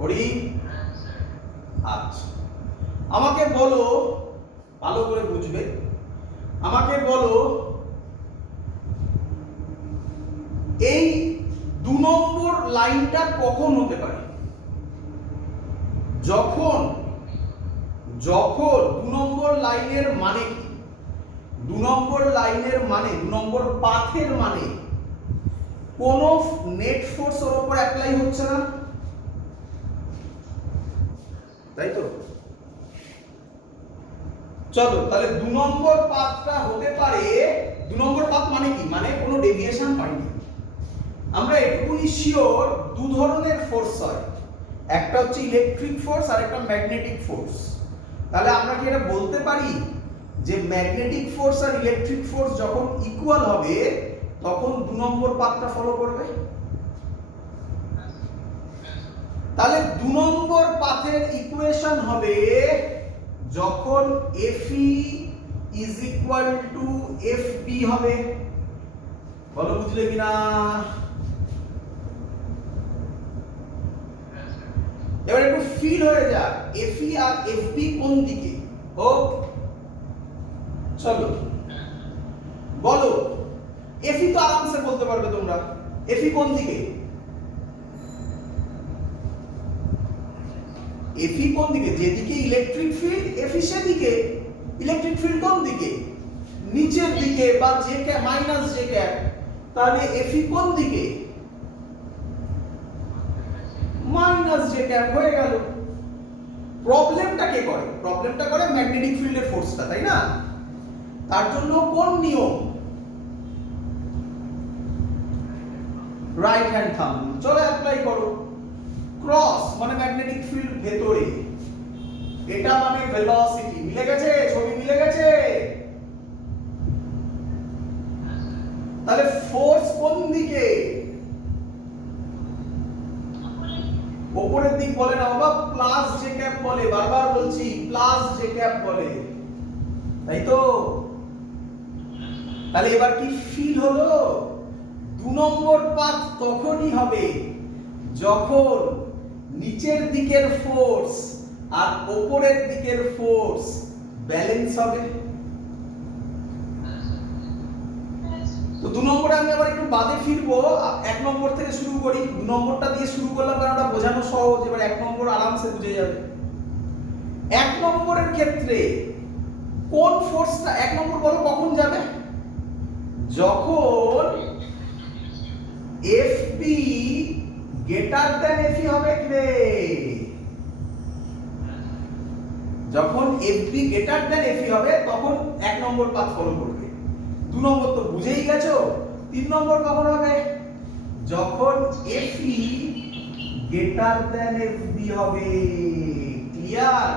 করি? আচ্ছা, আমাকে বলো, ভালো করে বুঝবে, আমাকে বলো এই 2 নম্বর লাইনটা কখন হতে পারে? যখন 2 নম্বর লাইনের মানে কি? 2 নম্বর লাইনের মানে, 2 নম্বর পাথের মানে কোন নেট ফোর্স ওর উপর অ্যাপ্লাই হচ্ছে না, তাই তো? চলো তাহলে 2 নম্বর পাথটা হতে পারে। 2 নম্বর পাথ মানে কি? মানে কোনো ডেভিয়েশন হয়নি। আমরা এটুকুনি শিওর 2 ধরনের ফোর্স হয়, একটা হচ্ছে ইলেকট্রিক ফোর্স আর একটা ম্যাগনেটিক ফোর্স। তাহলে আমরা কি এটা বলতে পারি যে ম্যাগনেটিক ফোর্স আর ইলেকট্রিক ফোর্স যখন ইকুয়াল হবে তখন 2 নম্বর পাথটা ফলো করবে? তাহলে 2 নম্বর পাথের ইকুয়েশন হবে যখন FE is equal to FB হবে। বলো বুঝলে কিনা? এবার একটু ফিল হয়ে যাক FE আর FB কোন দিকে। ও চলো বলো এফি তো আরামসে বলতে পারবে তোমরা, এফি কোন দিকে? এফি কোন দিকে? যেদিকে ইলেকট্রিক ফিল্ড এফি সেদিকে। ইলেকট্রিক ফিল্ড কোন দিকে? নিচের দিকে বা J cap minus J cap. তাহলে এফি কোন দিকে? মাইনাস জে ক্যাপ হয়ে গেল। প্রবলেমটা কে করে? প্রবলেমটা করে ম্যাগনেটিক ফিল্ডের ফোর্সটা, তাই না? তার জন্য কোন নিয়ম? Right hand thumb. চলো অ্যাপ্লাই করো। ক্রস মানে ম্যাগনেটিক ফিল্ড ভেতরে, এটা মানে ভেলোসিটি। মিলে গেছে? ছবি মিলে গেছে? তাহলে ফোর্স কোন দিকে? উপরের দিক বলে না বাবা, প্লাস জে ক্যাপ বলে, বারবার বলছি প্লাস জে ক্যাপ বলে, তাই তো? তাহলে এবার কি ফিল হলো? 2 নম্বর পাথ তখনই হবে যখন নিচের দিকের ফোর্স আর উপরের দিকের ফোর্স ব্যালেন্স হবে। তো 2 নম্বরে আমি আবার একটু বাদে ফিরবো, 1 নম্বর থেকে শুরু করি। 2 নম্বরটা দিয়ে শুরু করলাম কারণ ওটা বোঝানো সহজ, এবার 1 নম্বর আরামসে বুঝে যাবে। 1 নম্বরের ক্ষেত্রে কোন ফোর্সটা 1 নম্বর বলো কখন যাবে? যখন এফপি গ্রেটার দ্যান এফি হবে কি রে? যখন এফপি গ্রেটার দ্যান এফি হবে তখন 1 নম্বর পাথ ফলো করবে। 2 নম্বর তো বুঝেই গেছো। 3 নম্বর কখন হবে? যখন এফই গ্রেটার দ্যান এফবি হবে। ক্লিয়ার?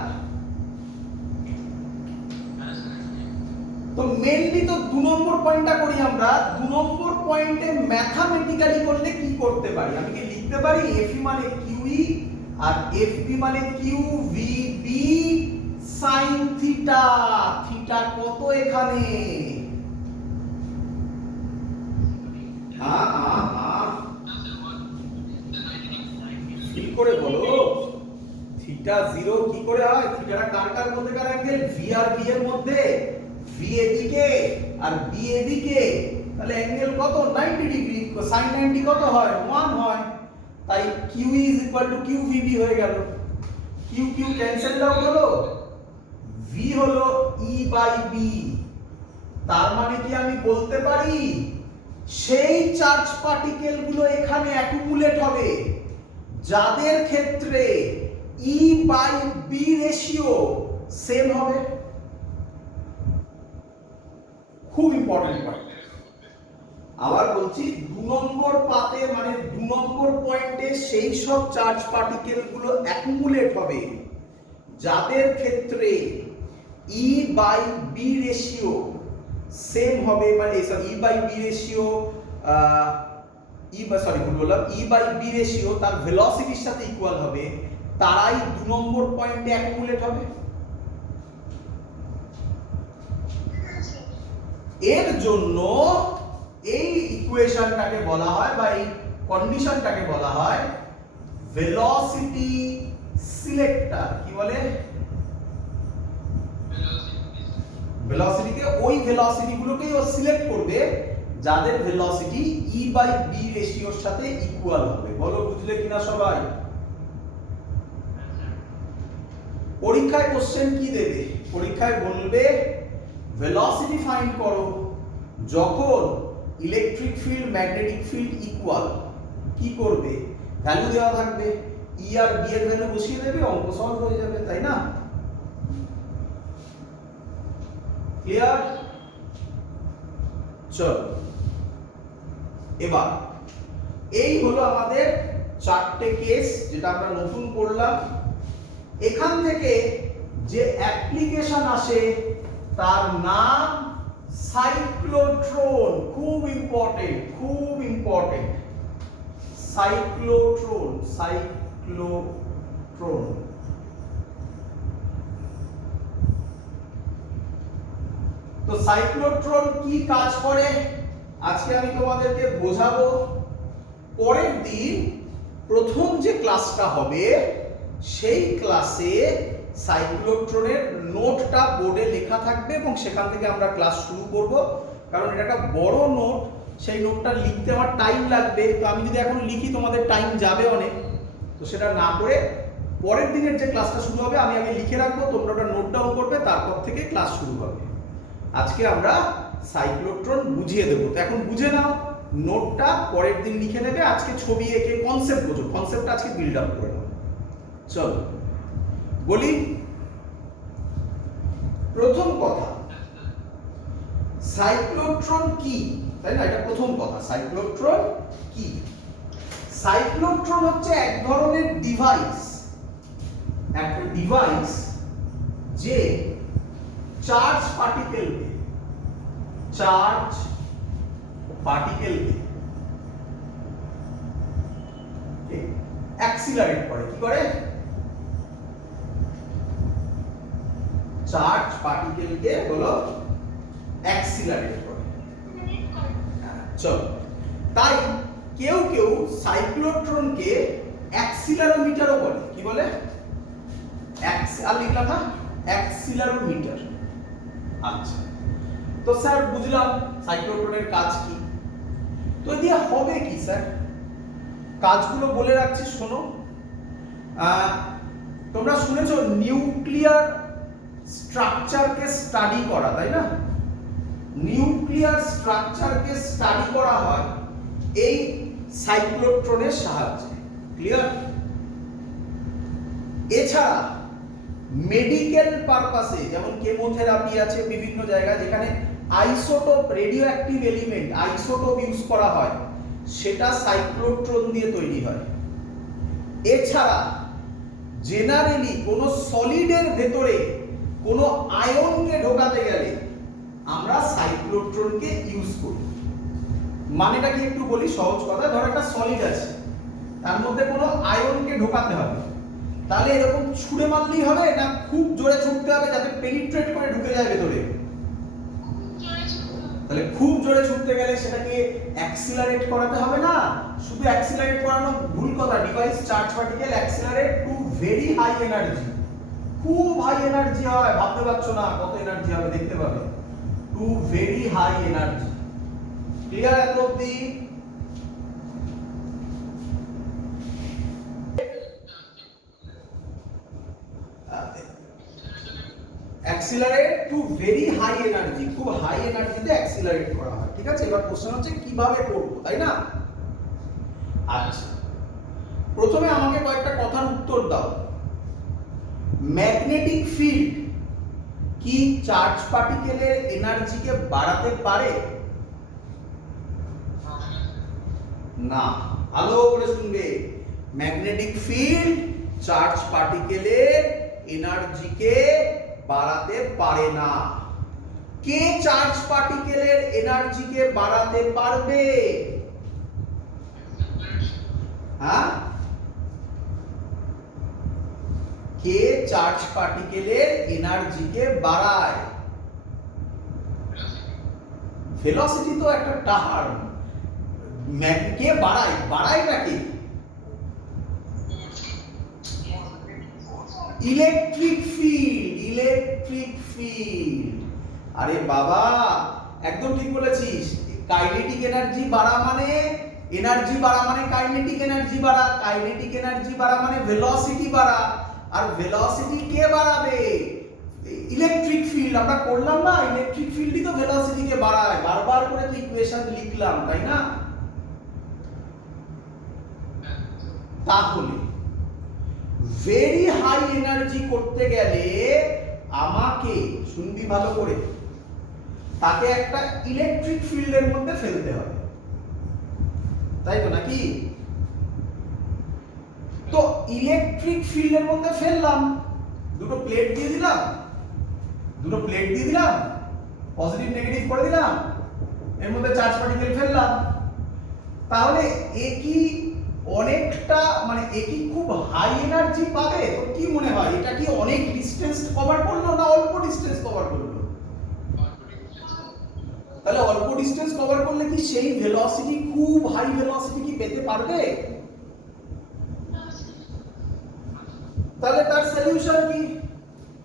তো মেইনলি তো 2 নম্বর পয়েন্টটা করি আমরা। 2 নম্বর পয়েন্টে ম্যাথমেটিক্যালি করলে কি করতে পারি? আমি কি লিখতে পারি এফই মানে কিউই আর এফবি মানে কিউভিবি সাইন থিটা। থিটা কত এখানে? কি করে বলো? থিটা 0 কি করে হয়? থিটাটা কার কার মধ্যেকার অ্যাঙ্গেল? ভি আর বি এর মধ্যে। ভি এদিকে আর বি এদিকে, তাহলে অ্যাঙ্গেল কত? 90 ডিগ্রি। sin 90 কত হয়? 1 হয়। তাই কিউ ইজ ইকুয়াল টু কিউভিবি হয়ে গেল। কিউ কিউ ক্যান্সেল আউট হলো, ভি হলো ই বাই বি। তার মানে কি আমি বলতে পারি সেই চার্জ পার্টিকেল গুলো এখানে অ্যাকুমুলেট হবে যাদের ক্ষেত্রে E by B ratio same হবে। খুব ইম্পর্টেন্ট পয়েন্ট। আবার বলছি 2 নম্বর পাতে মানে 2 নম্বর পয়েন্টে সেই সব চার্জ পার্টিকেল গুলো অ্যাকুমুলেট হবে যাদের ক্ষেত্রে E by B ratio same হবে, মানে E by B ratio E by B ratio তার ভেলোসিটির সাথে ইকুয়াল হবে, তারাই 2 নম্বর পয়েন্টে অ্যাকুমুলেট হবে। এর জন্য এই ইকুয়েশনটাকে বলা হয় বা এই কন্ডিশনটাকে বলা হয় ভেলোসিটি সিলেক্টর। কি বলে? ভেলোসিটিকে, ওই ভেলোসিটি গুলোকেই ও সিলেক্ট করবে যাদের ভেলোসিটি ই বাই বি রেশিওর সাথে ইকুয়াল হবে। বলো বুঝলে কিনা সবাই? পরীক্ষায় কোশ্চেন কি দেবে? পরীক্ষায় বলবে ভেলোসিটি ফাইন্ড করো যখন electric field magnetic field equal. কি করবে? ভ্যালু দেওয়া থাকবে, ই আর বি এর ভ্যালু বসিয়ে দেবে, অঙ্ক সলভ হয়ে যাবে, তাই না? ক্লিয়ার? চল এবার এই হলো আমাদের 4টে কেস যেটা আমরা নতুন করলাম। এখান থেকে যে অ্যাপ্লিকেশন আসে তার নাম সাইক্লোট্রন। খুব ইম্পর্টেন্ট, খুব ইম্পর্টেন্ট। Cyclotron, cyclotron. তো সাইক্লোট্রন কি কাজ করে আজকে আমি তোমাদেরকে বোঝাবো। পরের দিন প্রথম যে ক্লাসটা হবে সেই ক্লাসে সাইক্লোট্রনের নোটটা বোর্ডে লেখা থাকবে এবং সেখান থেকে আমরা ক্লাস শুরু করব, কারণ এটা একটা বড় নোট, সেই নোটটা লিখতে আমার টাইম লাগবে, তো আমি যদি এখন লিখি তোমাদের টাইম যাবে অনেক, তো সেটা না করে পরের দিনের যে ক্লাসটা শুরু হবে আমি আগে লিখে রাখবো, তোমরা ওটা নোট ডাউন করবে, তারপর থেকে ক্লাস শুরু হবে। আজকে আমরা সাইক্লোট্রন বুঝিয়ে দেবো, তো এখন বুঝে নাও, নোটটা পরের দিন লিখে নেবে, আজকে ছবি এঁকে কনসেপ্ট বোঝো, কনসেপ্টটা আজকে বিল্ড আপ করে নাও। চলো বলি, প্রথম কথা সাইক্লোট্রন কি, তাই না? এটা প্রথম কথা, সাইক্লোট্রন কি? সাইক্লোট্রন হচ্ছে এক ধরনের ডিভাইস, একটা ডিভাইস যে চার্জ পার্টিকেলকে অ্যাক্সিলারেট করে। কি করে? চার্জ পার্টিকেলকে বলো অ্যাক্সিলারেট করে। চলো, তাই কেউ কেউ সাইক্লোট্রনকে অ্যাক্সিলারোমিটারও বলে। কি বলে? আর লিখলাম না, অ্যাক্সিলারোমিটার। আচ্ছা, তো স্যার বুঝলাম সাইক্লোট্রনের কাজ কি, তো দিয়ে হবে কি স্যার? কাজগুলো বলে রাখছি, শোনো। তোমরা শুনেছো নিউক্লিয়ার স্ট্রাকচারকে স্টাডি করা, তাই না? নিউক্লিয়ার স্ট্রাকচারকে স্টাডি করা হয় এই সাইক্লোট্রনের সাহায্যে। ক্লিয়ার? এছাড়া মেডিকেল পারপাসে, যেমন কেমোথেরাপি আছে বিভিন্ন জায়গায় যেখানে isotope, radio active element isotope use করা হয়, সেটা সাইক্লোট্রন দিয়ে তৈরি হয়। এছাড়া জেনারেলি কোনো সলিডের ভেতরে কোনো আয়নকে ঢোকাতে গেলে আমরা সাইক্লোট্রনকে ইউজ করি। মানেটা কি একটু বলি সহজ কথা। ধর একটা সলিড আছে, তার মধ্যে কোনো আয়নকে ঢোকাতে হবে, তাহলে এরকম ছুঁড়ে মারলেই হবে না খুব জোরে ছুটতে হবে যাতে পেনিট্রেট করে ঢুকে যায় ভেতরে? তাহলে খুব জোরে ছুটতে গেলে সেটাকে অ্যাক্সিলারেট করাতে হবে না। শুধু অ্যাক্সিলারেট করানো ভুল কথা। Device charge particle accelerate to very high energy, খুব হাই এনার্জি হয়, ভাবতে পারছো না কত এনার্জি হবে, দেখতে পাবে। To very high energy. Clear এত অবধি? Accelerate to very high energy, খুব হাই এনার্জিতে অ্যাক্সিলারেট করা হয়। ঠিক আছে, এবার কোশ্চেন হচ্ছে কিভাবে করব, তাই না? আচ্ছা, প্রথমে আমাকে কয়েকটা কথার উত্তর দাও। ম্যাগনেটিক ফিল্ড কি চার্জ পার্টিকেলের এনার্জিকে বাড়াতে পারে? না। ভালো করে শুনবে, ম্যাগনেটিক ফিল্ড চার্জ পার্টিকেলের এনার্জিকে বাড়াতে পারে না। কে চার্জ পার্টিকেলের এনার্জিকে বাড়াতে পারবে? হ্যাঁ, কে চার্জ পার্টিকেলের এনার্জিকে বাড়ায়? ভেলোসিটি তো একটা টার্ম, কে বাড়ায়? বাড়ায়টা কি? Electric field. ইলেকট্রিক ফিল্ড, আরে বাবা একদম ঠিক বলেছিস। কাইনেটিক এনার্জি বাড়া মানে, এনার্জি বাড়া মানে কাইনেটিক এনার্জি বাড়া, কাইনেটিক এনার্জি বাড়া মানে ভেলোসিটি বাড়া, আর ভেলোসিটি কে বাড়াবে? Electric field. আমরা করলাম না, ইলেকট্রিক ফিল্ডই তো ভেলোসিটিকে বাড়ায়, বারবার করে তো ইকুয়েশন লিখলাম, তাই না? তাহলে ভেরি হাই এনার্জি করতে গেলে আমাকে, শুনবি ভালো করে, তাকে একটা ইলেকট্রিক ফিল্ডের মধ্যে ফেলতে হবে, তাই তো নাকি? তো ইলেকট্রিক ফিল্ডের মধ্যে ফেললাম, দুটো প্লেট দিয়ে দিলাম, পজিটিভ নেগেটিভ করে দিলাম, এর মধ্যে চার্জ পার্টিকেল ফেললাম, তাহলে একই অনেকটা, মানে একই খুব হাই এনার্জি পাবে? তো কি মনে হয়, এটা কি অনেক ডিসটেন্স কভার করলো না অল্প ডিসটেন্স কভার করলো? তাহলে অল্প ডিসটেন্স কভার করলে কি সেই ভেলোসিটি, খুব হাই ভেলোসিটি কি পেতে পারবে? তাহলে তার সলিউশন কি?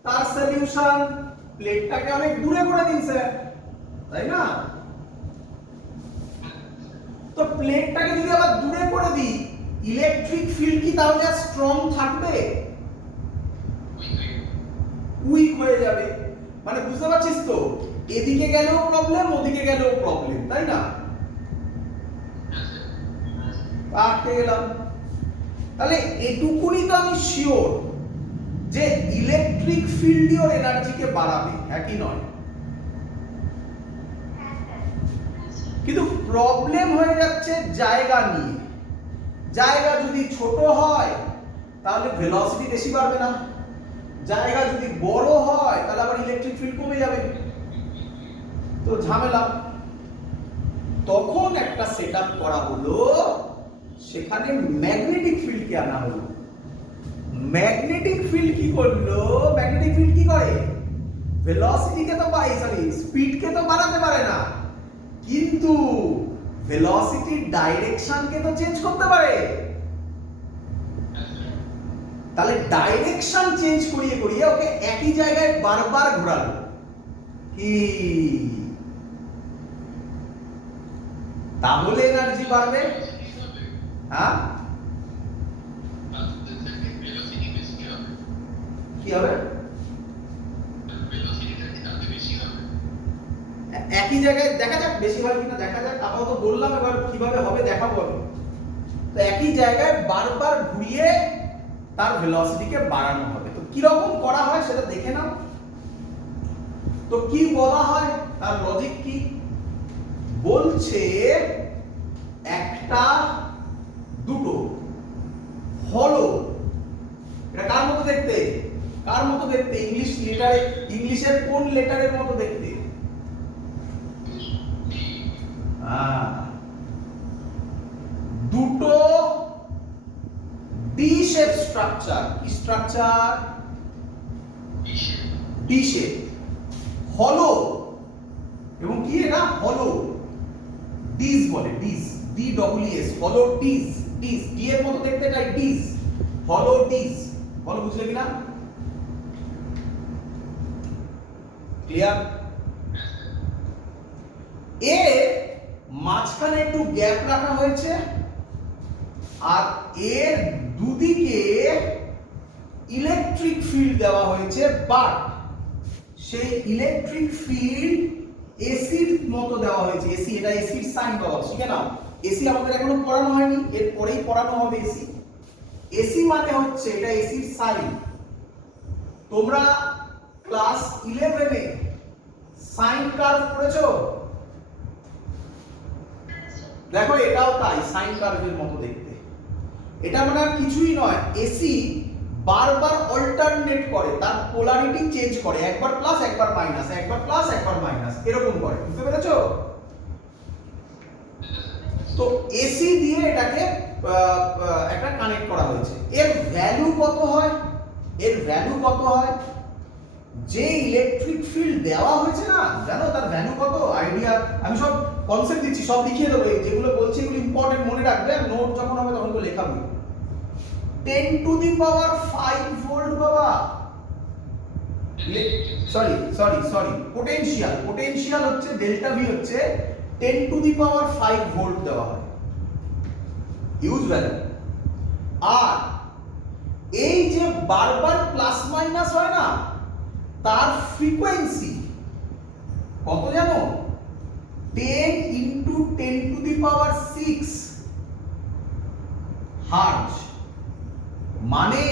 তার সলিউশন প্লেটটাকে অনেক দূরে করে দিন স্যার, তাই না? তো প্লেটটাকে যদি আবার দূরে করে দিই ইলেকট্রিক ফিল্ড কি তাহলে স্ট্রং থাকবে? উইক হয়ে যাবে। মানে বুঝতে পারছিস তো, এদিকে গেলেও প্রবলেম ওদিকে গেলেও প্রবলেম, তাই না? আটকে গেলাম। তাহলে এটুকুনি তো আমি শিওর যে ইলেকট্রিক ফিল্ডই ওর এনার্জিকে বাড়াবে, একই নয়? কিন্তু প্রবলেম হয়ে যাচ্ছে জায়গা নিয়ে। জায়গা যদি ছোট হয় তাহলে ভেলোসিটি বেশি বাড়বে না, জায়গা যদি বড় হয় তাহলে আবার ইলেকট্রিক ফিল্ড কমে যাবে, তো ঝামেলা। তখন একটা সেটআপ করা হলো, সেখানে ম্যাগনেটিক ফিল্ডকে আনা হলো। ম্যাগনেটিক ফিল্ড কি করলো? ম্যাগনেটিক ফিল্ড কি করে? ভেলোসিটিকে তো স্পিডকে তো বাড়াতে পারে না, কিন্তু ভেলোসিটির ডাইরেকশনকে তো চেঞ্জ করতে পারে। তাহলে ডাইরেকশন চেঞ্জ করিয়ে করিয়ে ওকে একই জায়গায় বারবার ঘোরালো। কি তাহলে এনার্জি বাড়বে? হ্যাঁ, কি হবে? একই জায়গায় দেখা যাক বেশি হয় কিনা, দেখা যাক। আপাতত বললাম, এবার কিভাবে হবে দেখাবো আমি। তো একই জায়গায় বারবার ঘুরিয়ে তার ভেলোসিটিকে বাড়ানো হবে। তো কি রকম করা হয় সেটা দেখে নাও। তো কি বলা হয়, তার লজিক কি বলছে? একটা দুটো হলো, এটা কার মতো দেখতে? কার মতো দেখতে? ইংলিশ লেটারে, ইংলিশের কোন লেটারের মতো দেখতে? দুটো ডি শেপ স্ট্রাকচার। কি স্ট্রাকচার? ডি শেপ, হলো। এবং কি এটা? হলো ডিস বলে, ডিস, ডি ডব্লিউ এস, হলো ডিস। ডিস ডি এর মতো দেখতে, তাই ডিস, হলো ডিস। বলো বুঝলে কিনা? ক্লিয়ার? এর মাঝখানে একটু গ্যাপ রাখা হয়েছে, আর এর দুদিকে ইলেকট্রিক ফিল্ড দেওয়া হয়েছে, বাট সেই ইলেকট্রিক ফিল্ড এসির মতো দেওয়া হয়েছে। এসি, এটা এসির সাইন পাওয়া, শিখে নাও। এসি আমাদের এখনো পড়ানো হয়নি, এর পরেই পড়ানো হবে এসি। এসি মানে হচ্ছে এটা এসির সাইন। তোমরা ক্লাস 11 এ সাইন কার্ভ পড়েছো? দেখো এটাও তাই, সাইন কার্ভের মতো দেখতে। এটা মানে আর কিছুই নয়, এসি বারবার অল্টারনেট করে, তার পোলারিটি চেঞ্জ করে, একবার প্লাস একবার মাইনাস, একবার প্লাস একবার মাইনাস, এরকম করে। বুঝতে পেরেছো? তো এসি দিয়ে এটাকে একটা কানেক্ট করা হয়েছে। এর ভ্যালু কত হয়? এর ভ্যালু কত হয়? যে ইলেকট্রিক ফিল্ড দেওয়া হয়েছে না, জানো তার ভ্যালু কত? আইডিয়া, আমি সব কনসেপ্ট দিচ্ছি, সব লিখিয়ে দেবো। যেগুলো বলছি এগুলো ইম্পর্টেন্ট, মনে রাখবে। নোট যখন হবে তখন তো লেখাবো। 10 টু দি পাওয়ার 5 ভোল্ট বাবা। সরি পোটেনশিয়াল, পোটেনশিয়াল হচ্ছে ডেল্টা ভি, হচ্ছে 10 টু দি পাওয়ার 5 ভোল্ট দেওয়া হয় ইউজ ভ্যালু। আর এই যে বারবার প্লাস মাইনাস হয় না, তার ফ্রিকোয়েন্সি কত জানো? 10 into 10 to the power 6 hertz. মানে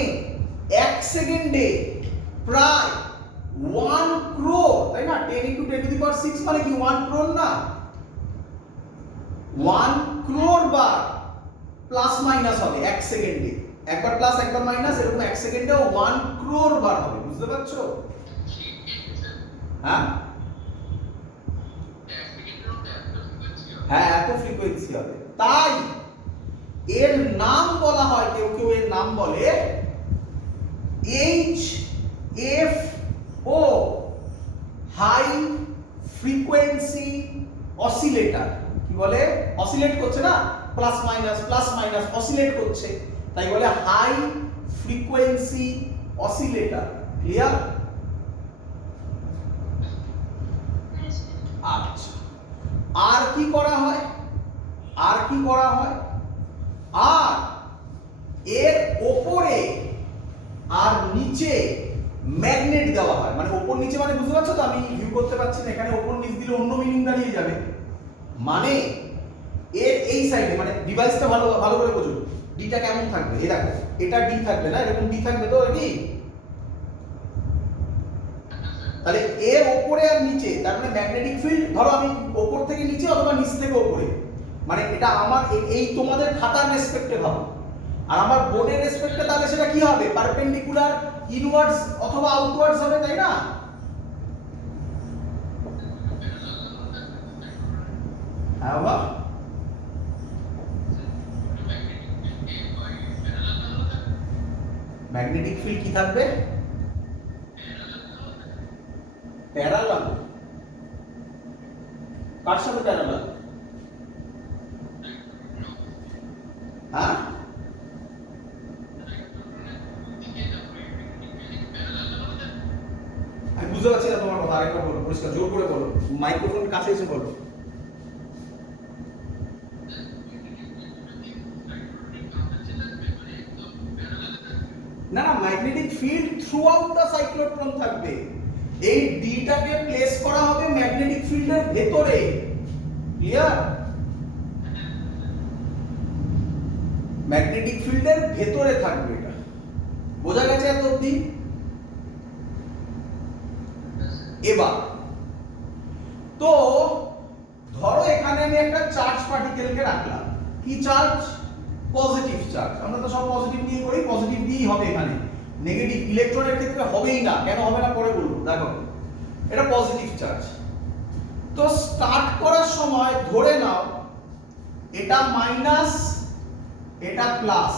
1 সেকেন্ডে প্রায় 1 ক্রোর, তাই না? 10 ইনটু 10 টু দি পাওয়ার 6 মানে কি 1 ক্রোর না? 1 ক্রোর বার প্লাস মাইনাস হবে 1 সেকেন্ডে। একবার প্লাস একবার মাইনাস, এরকম 1 সেকেন্ডেও 1 ক্রোর বার হবে। বুঝতে পারছো? হ্যাঁ হ্যাঁ, এত ফ্রিকোয়েন্সি হবে। তাই এর নাম বলা হয়, কেউ কেউ এর নাম বলে HFO, হাই ফ্রিকোয়েন্সি অসিলেটর। কি বলে? অসিলেট করছে না, প্লাস মাইনাস অসিলেট করছে, তাই বলে হাই ফ্রিকোয়েন্সি অসিলেটর। ক্লিয়ার? আচ্ছা, আর কি করা হয়? আর কি করা হয়, আর এর ওপরে আর নিচে ম্যাগনেট দেওয়া হয়। মানে ওপর নিচে মানে বুঝতে পারছো তো, আমি ভিউ করতে পারছি না, এখানে ওপর নিচ দিলে অন্য মিনিং দাঁড়িয়ে যাবে। মানে এর এই সাইডে, মানে ডিভাইসটা ভালো ভালো করে বুঝুন, ডিটা কেমন থাকবে। এই দেখো, এটা ডি থাকবে না, এরকম ডি থাকবে তো এটি। তাহলে এর ওপরে আর নিচে, তার মানে ম্যাগনেটিক ফিল্ড, ধরো আমি ওপর থেকে নিচে অথবা নিচ থেকে ওপরে, মানে এটা আমার এই তোমাদের খাতার রেসপেক্টে ভাবো, আর আমার বোর্ডের রেসপেক্টে, তাহলে সেটা কি হবে, পারপেন্ডিকুলার ইনওয়ার্ডস অথবা আউটওয়ার্ডস হবে, তাই না? হ্যাঁ বাবা, ম্যাগনেটিক ফিল্ড কি থাকবে, প্যারালাল। কার সাথে প্যারালাল? হ্যাঁ, আমি বুঝতে পারছি না তোমার কথা, আরেকবার বলো, পরিষ্কার জোর করে বলো, মাইক্রোফোন কাছে এসে বলো। না না, magnetic field through out the cyclotron থাকবে। এই ডিটাকে প্লেস করা হবে ম্যাগনেটিক ফিল্ডের ভেতরে, ক্লিয়ার? ম্যাগনেটিক ফিল্ডের ভেতরে থাকবে, এটা বোঝা গেছে এত অবধি? এবার তো ধরো এখানে আমি একটা চার্জ পার্টিকেলকে রাখলাম, কি চার্জ, পজিটিভ চার্জ। আমরা তো সব পজিটিভ দিয়ে করি, পজিটিভ দিয়েই হবে এখানে, নেগেটিভ ইলেকট্রনের ক্ষেত্রে হবেই না। কেন হবে না পরে বলবো। দেখো, এটা পজিটিভ চার্জ। তো স্টার্ট করার সময় ধরে নাও এটা মাইনাস, এটা প্লাস,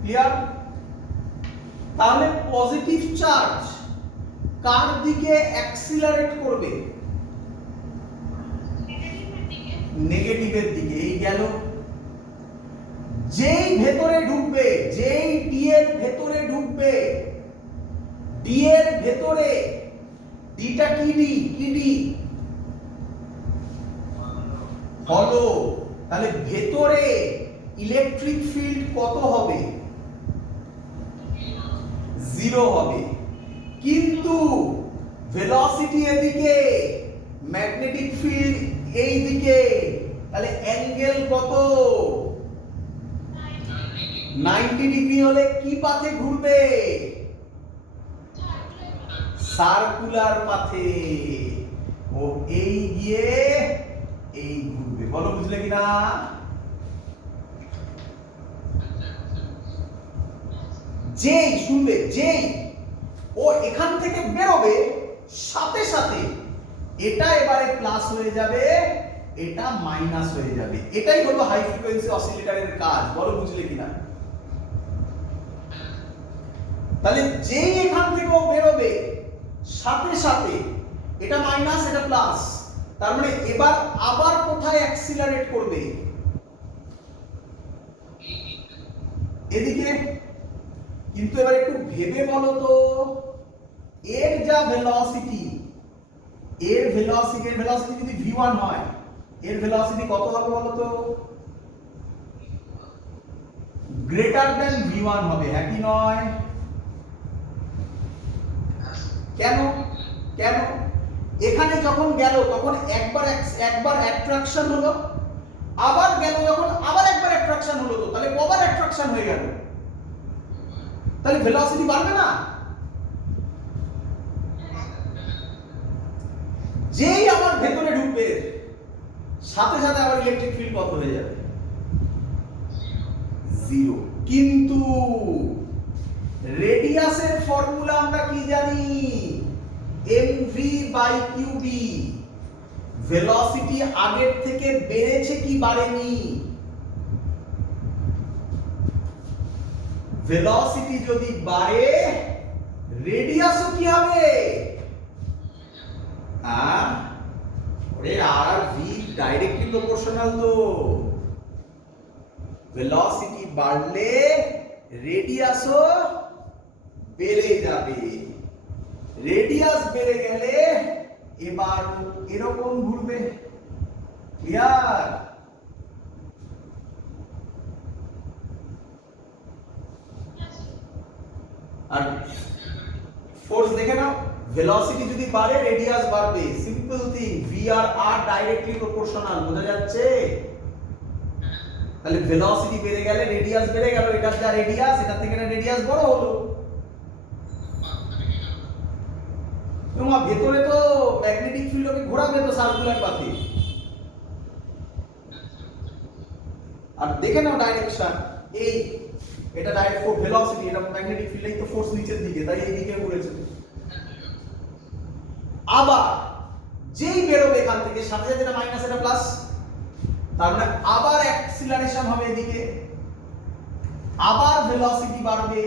ক্লিয়ার? তাহলে পজিটিভ চার্জ কার দিকে অ্যাক্সিলারেট করবে, নেগেটিভের দিকে। এই গেল, যেই ভেতরে ঢুকবে, যেই ডি এর ভেতরে ঢুকবে, ডি এর ভেতরে, ডিটা কি ডি, কি ডি, হলো। তাহলে ভেতরে ইলেকট্রিক ফিল্ড কত হবে, 0 হবে। কিন্তু ভেলোসিটি এদিকে, ম্যাগনেটিক ফিল্ড এই দিকে, তাহলে অ্যাঙ্গেল কত, 90 ডিগ্রি হলে কি পাথে ঘুরবে, সার্কুলার পাথে। ও এই গিয়ে এই ঘুরবে। বলো বুঝলে কিনা? যেই শুনবে, যেই ও এখান থেকে বেরোবে, সাথে সাথে এটা এবারে প্লাস হয়ে যাবে, এটা মাইনাস হয়ে যাবে। এটাই হলো হাই ফ্রিকোয়েন্সি অসিলেটরের কাজ। বলো বুঝলে কিনা? তাহলে যেই এখান থেকে ও বেরোবে, সাথে সাথে এটা মাইনাস, এটা প্লাস, তার মানে এবার আবার কোথায় অ্যাক্সিলারেট করবে, এদিকে। কিন্তু এবার একটু ভেবে বলো তো, এর যা ভেলোসিটি, এর ভেলোসিটি যদি v1 হয়, এর ভেলোসিটি কত হবে বলো তো, গ্রেটার দেন v1 হবে, হ্যাঁ কি নয়? কেন? কেন? এখানে যখন গেল তখন একবার অ্যাট্রাকশন হলো, আবার গেল যখন আবার একবার অ্যাট্রাকশন হলো, তো তাহলে কবার অ্যাট্রাকশন হয়ে গেল, তাহলে ভেলোসিটি বাড়বে না? যেই আমার ভেতরে ঢুকবে, সাথে সাথে আবার ইলেকট্রিক ফিল্ড কত হয়ে যাবে, 0। কিন্তু রেডিয়াসের ফর্মুলা আমরা কি জানি, mv/qb। ভেলোসিটি আগের থেকে বেড়েছে কি বাড়েনি? ভেলোসিটি যদি বাড়ে, রেডিয়াসও কি হবে? ওরে আর ভি ডাইরেক্টলি প্রপোর্শনাল। তো ভেলোসিটি বাড়লে রেডিয়াসও বেড়ে যাবে। রেডিয়াস বেড়ে গেলে এবার এরকম ঘুরবে, ক্লিয়ার? আর ফোর্স দেখে নাও, ভেলোসিটি যদি বাড়ে রেডিয়াস বাড়বে, সিম্পল থিং, ভি আর আর ডাইরেক্টলি প্রপোর্শনাল, বোঝা যাচ্ছে? তাহলে ভেলোসিটি বেড়ে গেলে রেডিয়াস বেড়ে গেল, এটার যা রেডিয়াস এটা থেকে না রেডিয়াস বড় হলো। তোমার ভেতরে তো ম্যাগনেটিক ফিল্ডকে ঘোরাবে তো সার্কুলার পাথে। আর দেখে নাও ডাইরেকশন, এই এটা ডাইরেক্ট ফোর্স ভেলোসিটি, এটা ম্যাগনেটিক ফিল্ডেই তো ফোর্স নিচের দিকে, তাই এই দিকে ঘুরেছে। আবার যেই বেরোবে এখান থেকে সাথে সাথে এটা মাইনাস এটা প্লাস, তার মানে আবার অ্যাক্সিলারেশন হবে এদিকে, আবার ভেলোসিটি বাড়বে,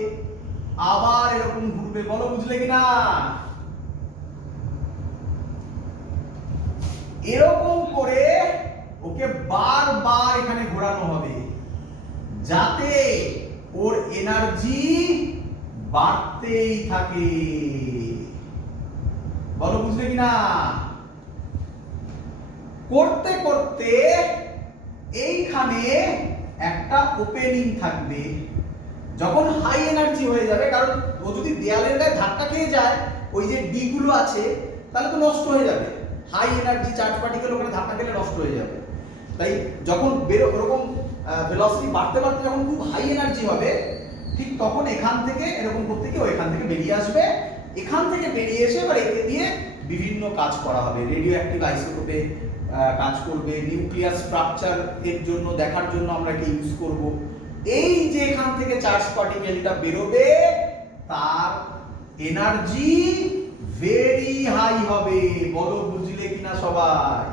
আবার এরকম ঘুরবে। বলো বুঝলে কিনা? এরকম করে ওকে বারবার এখানে ঘোরানো হবে যাতে ওর এনার্জি বাড়তেই থাকে। বলো বুঝলে কিনা? করতে করতে এইখানে একটা ওপেনিং থাকবে, যখন হাই এনার্জি হয়ে যাবে, কারণ ও যদি দেয়ালের গায়ে ধাক্কা খেয়ে যায় ওই যে ডি গুলো আছে তাহলে তো নষ্ট হয়ে যাবে, হাই এনার্জি চার্জ পার্টিকেল ওখানে ধাক্কা খেলে নষ্ট হয়ে যাবে। তাই যখন ওরকম ভেলোসিটি বাড়তে বাড়তে যখন খুব হাই এনার্জি হবে, ঠিক তখন এখান থেকে এরকম করতে গিয়ে ও এখান থেকে বেরিয়ে আসবে, এখান থেকে বেরিয়ে এসে এবার একে দিয়ে বিভিন্ন কাজ করা হবে, রেডিও অ্যাক্টিভ আইসোটোপে কাজ করবে, নিউক্লিয়ার স্ট্রাকচার এর জন্য দেখার জন্য আমরা একে ইউজ করব। এই যে এখান থেকে চার্জ পার্টিকেলটা বেরোবে তার এনার্জি ভেরি হাই হবে। বলো বুঝলে কিনা সবাই?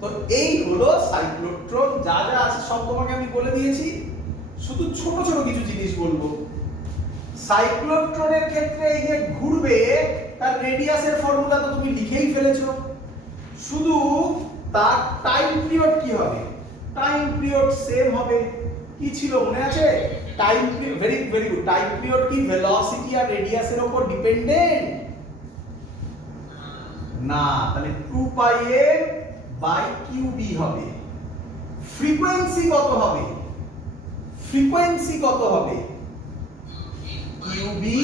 তো এই হলো সাইক্লোট্রন। যা যা আছে সব তোমাকে আমি বলে দিয়েছি, শুধু ছোট ছোট কিছু জিনিস বলবো। সাইক্লোট্রনের ক্ষেত্রে এই যে ঘুরবে তার রেডিয়াসের ফর্মুলা তো তুমি লিখেই ফেলেছো, শুধু তার টাইম পিরিয়ড কি হবে? টাইম পিরিয়ড সেম হবে। কি ছিল মনে আছে? Time period, very very good. Time period কি ভেলোসিটি আর রেডিয়াসের উপর ডিপেন্ডেন্ট? না, তাহলে 2 পাই এ বাই কিউবি হবে। ফ্রিকোয়েন্সি কত হবে? ফ্রিকোয়েন্সি কত হবে? কিউবি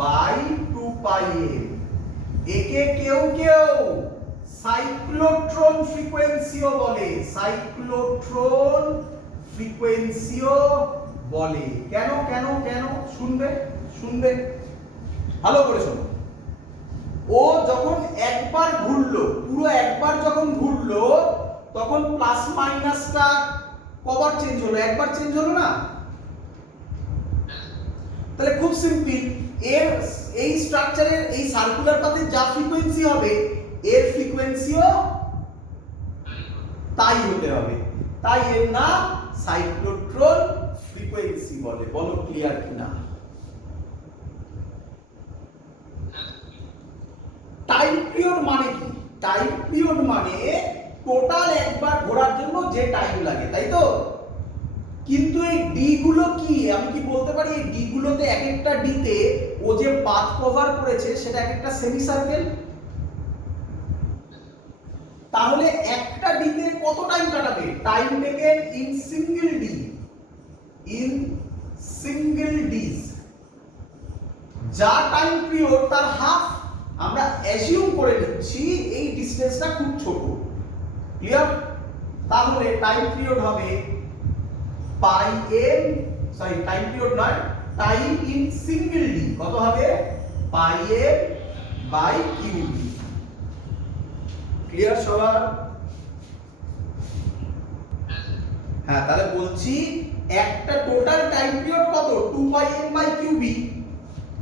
বাই 2 পাই এ। একে কেউ কেউ সাইক্লোট্রন ফ্রিকোয়েন্সিও বলে, সাইক্লোট্রন ফ্রিকোয়েন্সিও বলে। কেন কেন কেন? শুনবে শুনবে, ভালো করে শোনো। ও যখন একবার ঘুরলো, পুরো একবার যখন ঘুরলো, তখন প্লাস মাইনাসটা কবার চেঞ্জ হলো? একবার চেঞ্জ হলো না? তাহলে খুব সিম্পল, এর এই স্ট্রাকচারের এই সার্কুলার পাথে যা ফ্রিকোয়েন্সি হবে এর ফ্রিকোয়েন্সিও তাই হতে হবে। তাই এর নাম সাইক্লোট্রন ফ্রিকোয়েন্সি বলে। বলো ক্লিয়ার কিনা? টাইম পিরিয়ড মানে কি? টাইম পিরিয়ড মানে টোটাল একবার ঘোরার জন্য যে টাইম লাগে, তাই তো? কিন্তু এই ডি গুলো কি, আমি কি বলতে পারি এই ডি গুলোতে এক একটা ডিতে ও যে পাথ কভার করেছে সেটা এক একটা সেমি সার্কেল। তাহলে একটা ডিতে কত টাইম কাটাবে? Time taken in single D, in single Ds. যা টাইম পিরিয়ড তার হাফ। আমরা অ্যাজিউম করে নিচ্ছি এই ডিসটেন্সটা খুব ছোট, ক্লিয়ার? তাহলে টাইম পিরিয়ড হবে পাই এম, সরি টাইম পিরিয়ড নয়, টাইম ইন সিঙ্গেল ডি কত হবে? পাই এম বাই কিউবি। ক্লিয়ার সবার? হ্যাঁ, তাহলে বলছি একটা টোটাল টাইম পিরিয়ড কত? 2 পাই এম বাই কিউবি।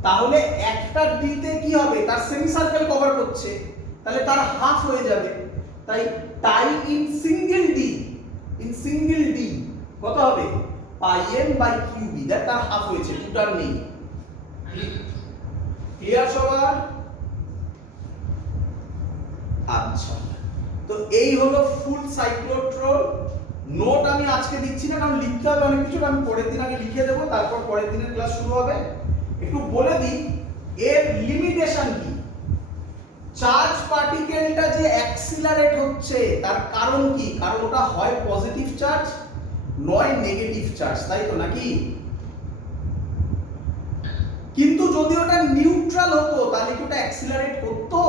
তাহলে একটা ডিতে কি হবে? তার সেমি সার্কেল কভার করছে, তাহলে তার হাফ হয়ে যাবে। তাই time in single D, in single D কত হবে? পাই এম বাই কিউবি। দ্যাট তার হাফ হয়েছে, দুটার নেই। ক্লিয়ার সবার? আচ্ছা, তো এই হলো ফুল সাইক্লোট্রন। নোট আমি আজকে দিচ্ছি না, কারণ লিখতে হবে অনেক কিছু, আমি পরের দিন আগে লিখে দেবো, তারপর পরের দিনের ক্লাস শুরু হবে। একটু বলে দিই এর লিমিটেশন কি। চার্জ পার্টিকেলটা যে অ্যাক্সিলারেট হচ্ছে তার কারণ কি? কারণ ওটা হয় পজিটিভ চার্জ নয় নেগেটিভ চার্জ, তাই তো নাকি? কিন্তু যদি ওটা নিউট্রাল হতো তাহলে কি ওটা অ্যাক্সিলারেট করতো?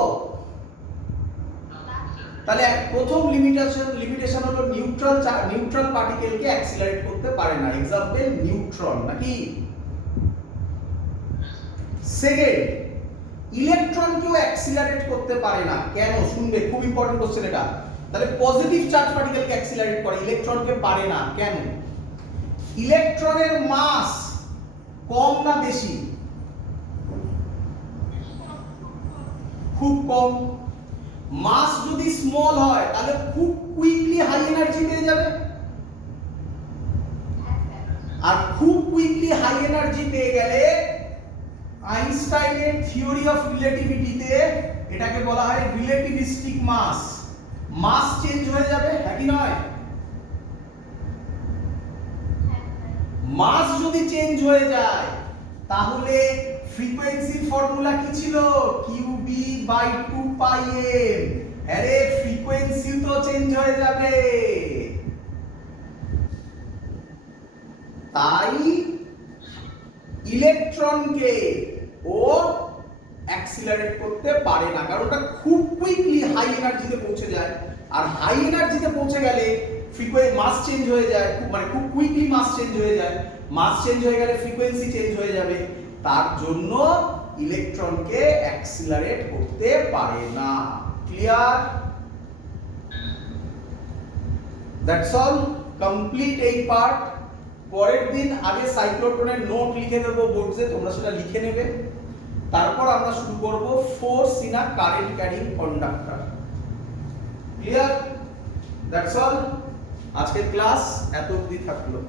তাহলে প্রথম লিমিটেশন হলো নিউট্রাল পার্টিকেলকে অ্যাক্সিলারেট করতে পারে না। एग्जांपल নিউট্রন, নাকি? সেকেন্ড, ইলেকট্রনকেও অ্যাক্সিলারেট করতে পারে না। কেন? শুনবে, খুব ইম্পর্টেন্ট কোশ্চেন এটা। তাহলে পজিটিভ চার্জ পার্টিকেলকে অ্যাক্সিলারেট করে, ইলেকট্রনকে পারে না। কেন? ইলেকট্রনের মাস কম না বেশি? খুব কম। মাস যদি স্মল হয় তাহলে খুব কুইকলি হাই এনার্জি পেয়ে যাবে, আর খুব কুইকলি হাই এনার্জি পেয়ে গেলে আইনস্টাইনের থিওরি অফ রিলেটিভিটিতে এটাকে বলা হয় রিলেটিভিস্টিক মাস। মাস চেঞ্জ হয়ে যাবে, হ্যাঁ কি নয়? মাস যদি চেঞ্জ হয়ে যায় তাহলে ফ্রিকোয়েন্সির ফর্মুলা কি ছিল? qb by 2 pi m। আরে ফ্রিকোয়েন্সি তো চেঞ্জ হয়ে যাবে, তাই ইলেকট্রনকে ও অ্যাক্সিলারেট করতে পারে না, কারণ ওটা খুব কুইকলি হাই এনার্জিতে পৌঁছে যায়। আর হাই এনার্জিতে পৌঁছে গেলে মাস চেঞ্জ হয়ে যায়, মানে খুব কুইকলি মাস চেঞ্জ হয়ে যায়। মাস চেঞ্জ হয়ে গেলে ফ্রিকোয়েন্সি চেঞ্জ হয়ে যাবে, তার জন্য ইলেকট্রনকে অ্যাক্সিলারেট করতে পারে না। ক্লিয়ার? দ্যাটস অল, কমপ্লিট এই পার্ট। পরের দিন আগে সাইক্লোট্রনের নোট লিখে দেবো বোর্ডে, তোমরা সেটা লিখে নেবে। তারপর আমরা শুরু করব force in a current carrying conductor. Clear? That's all, আজকের ক্লাস এত অবধি থাকলো।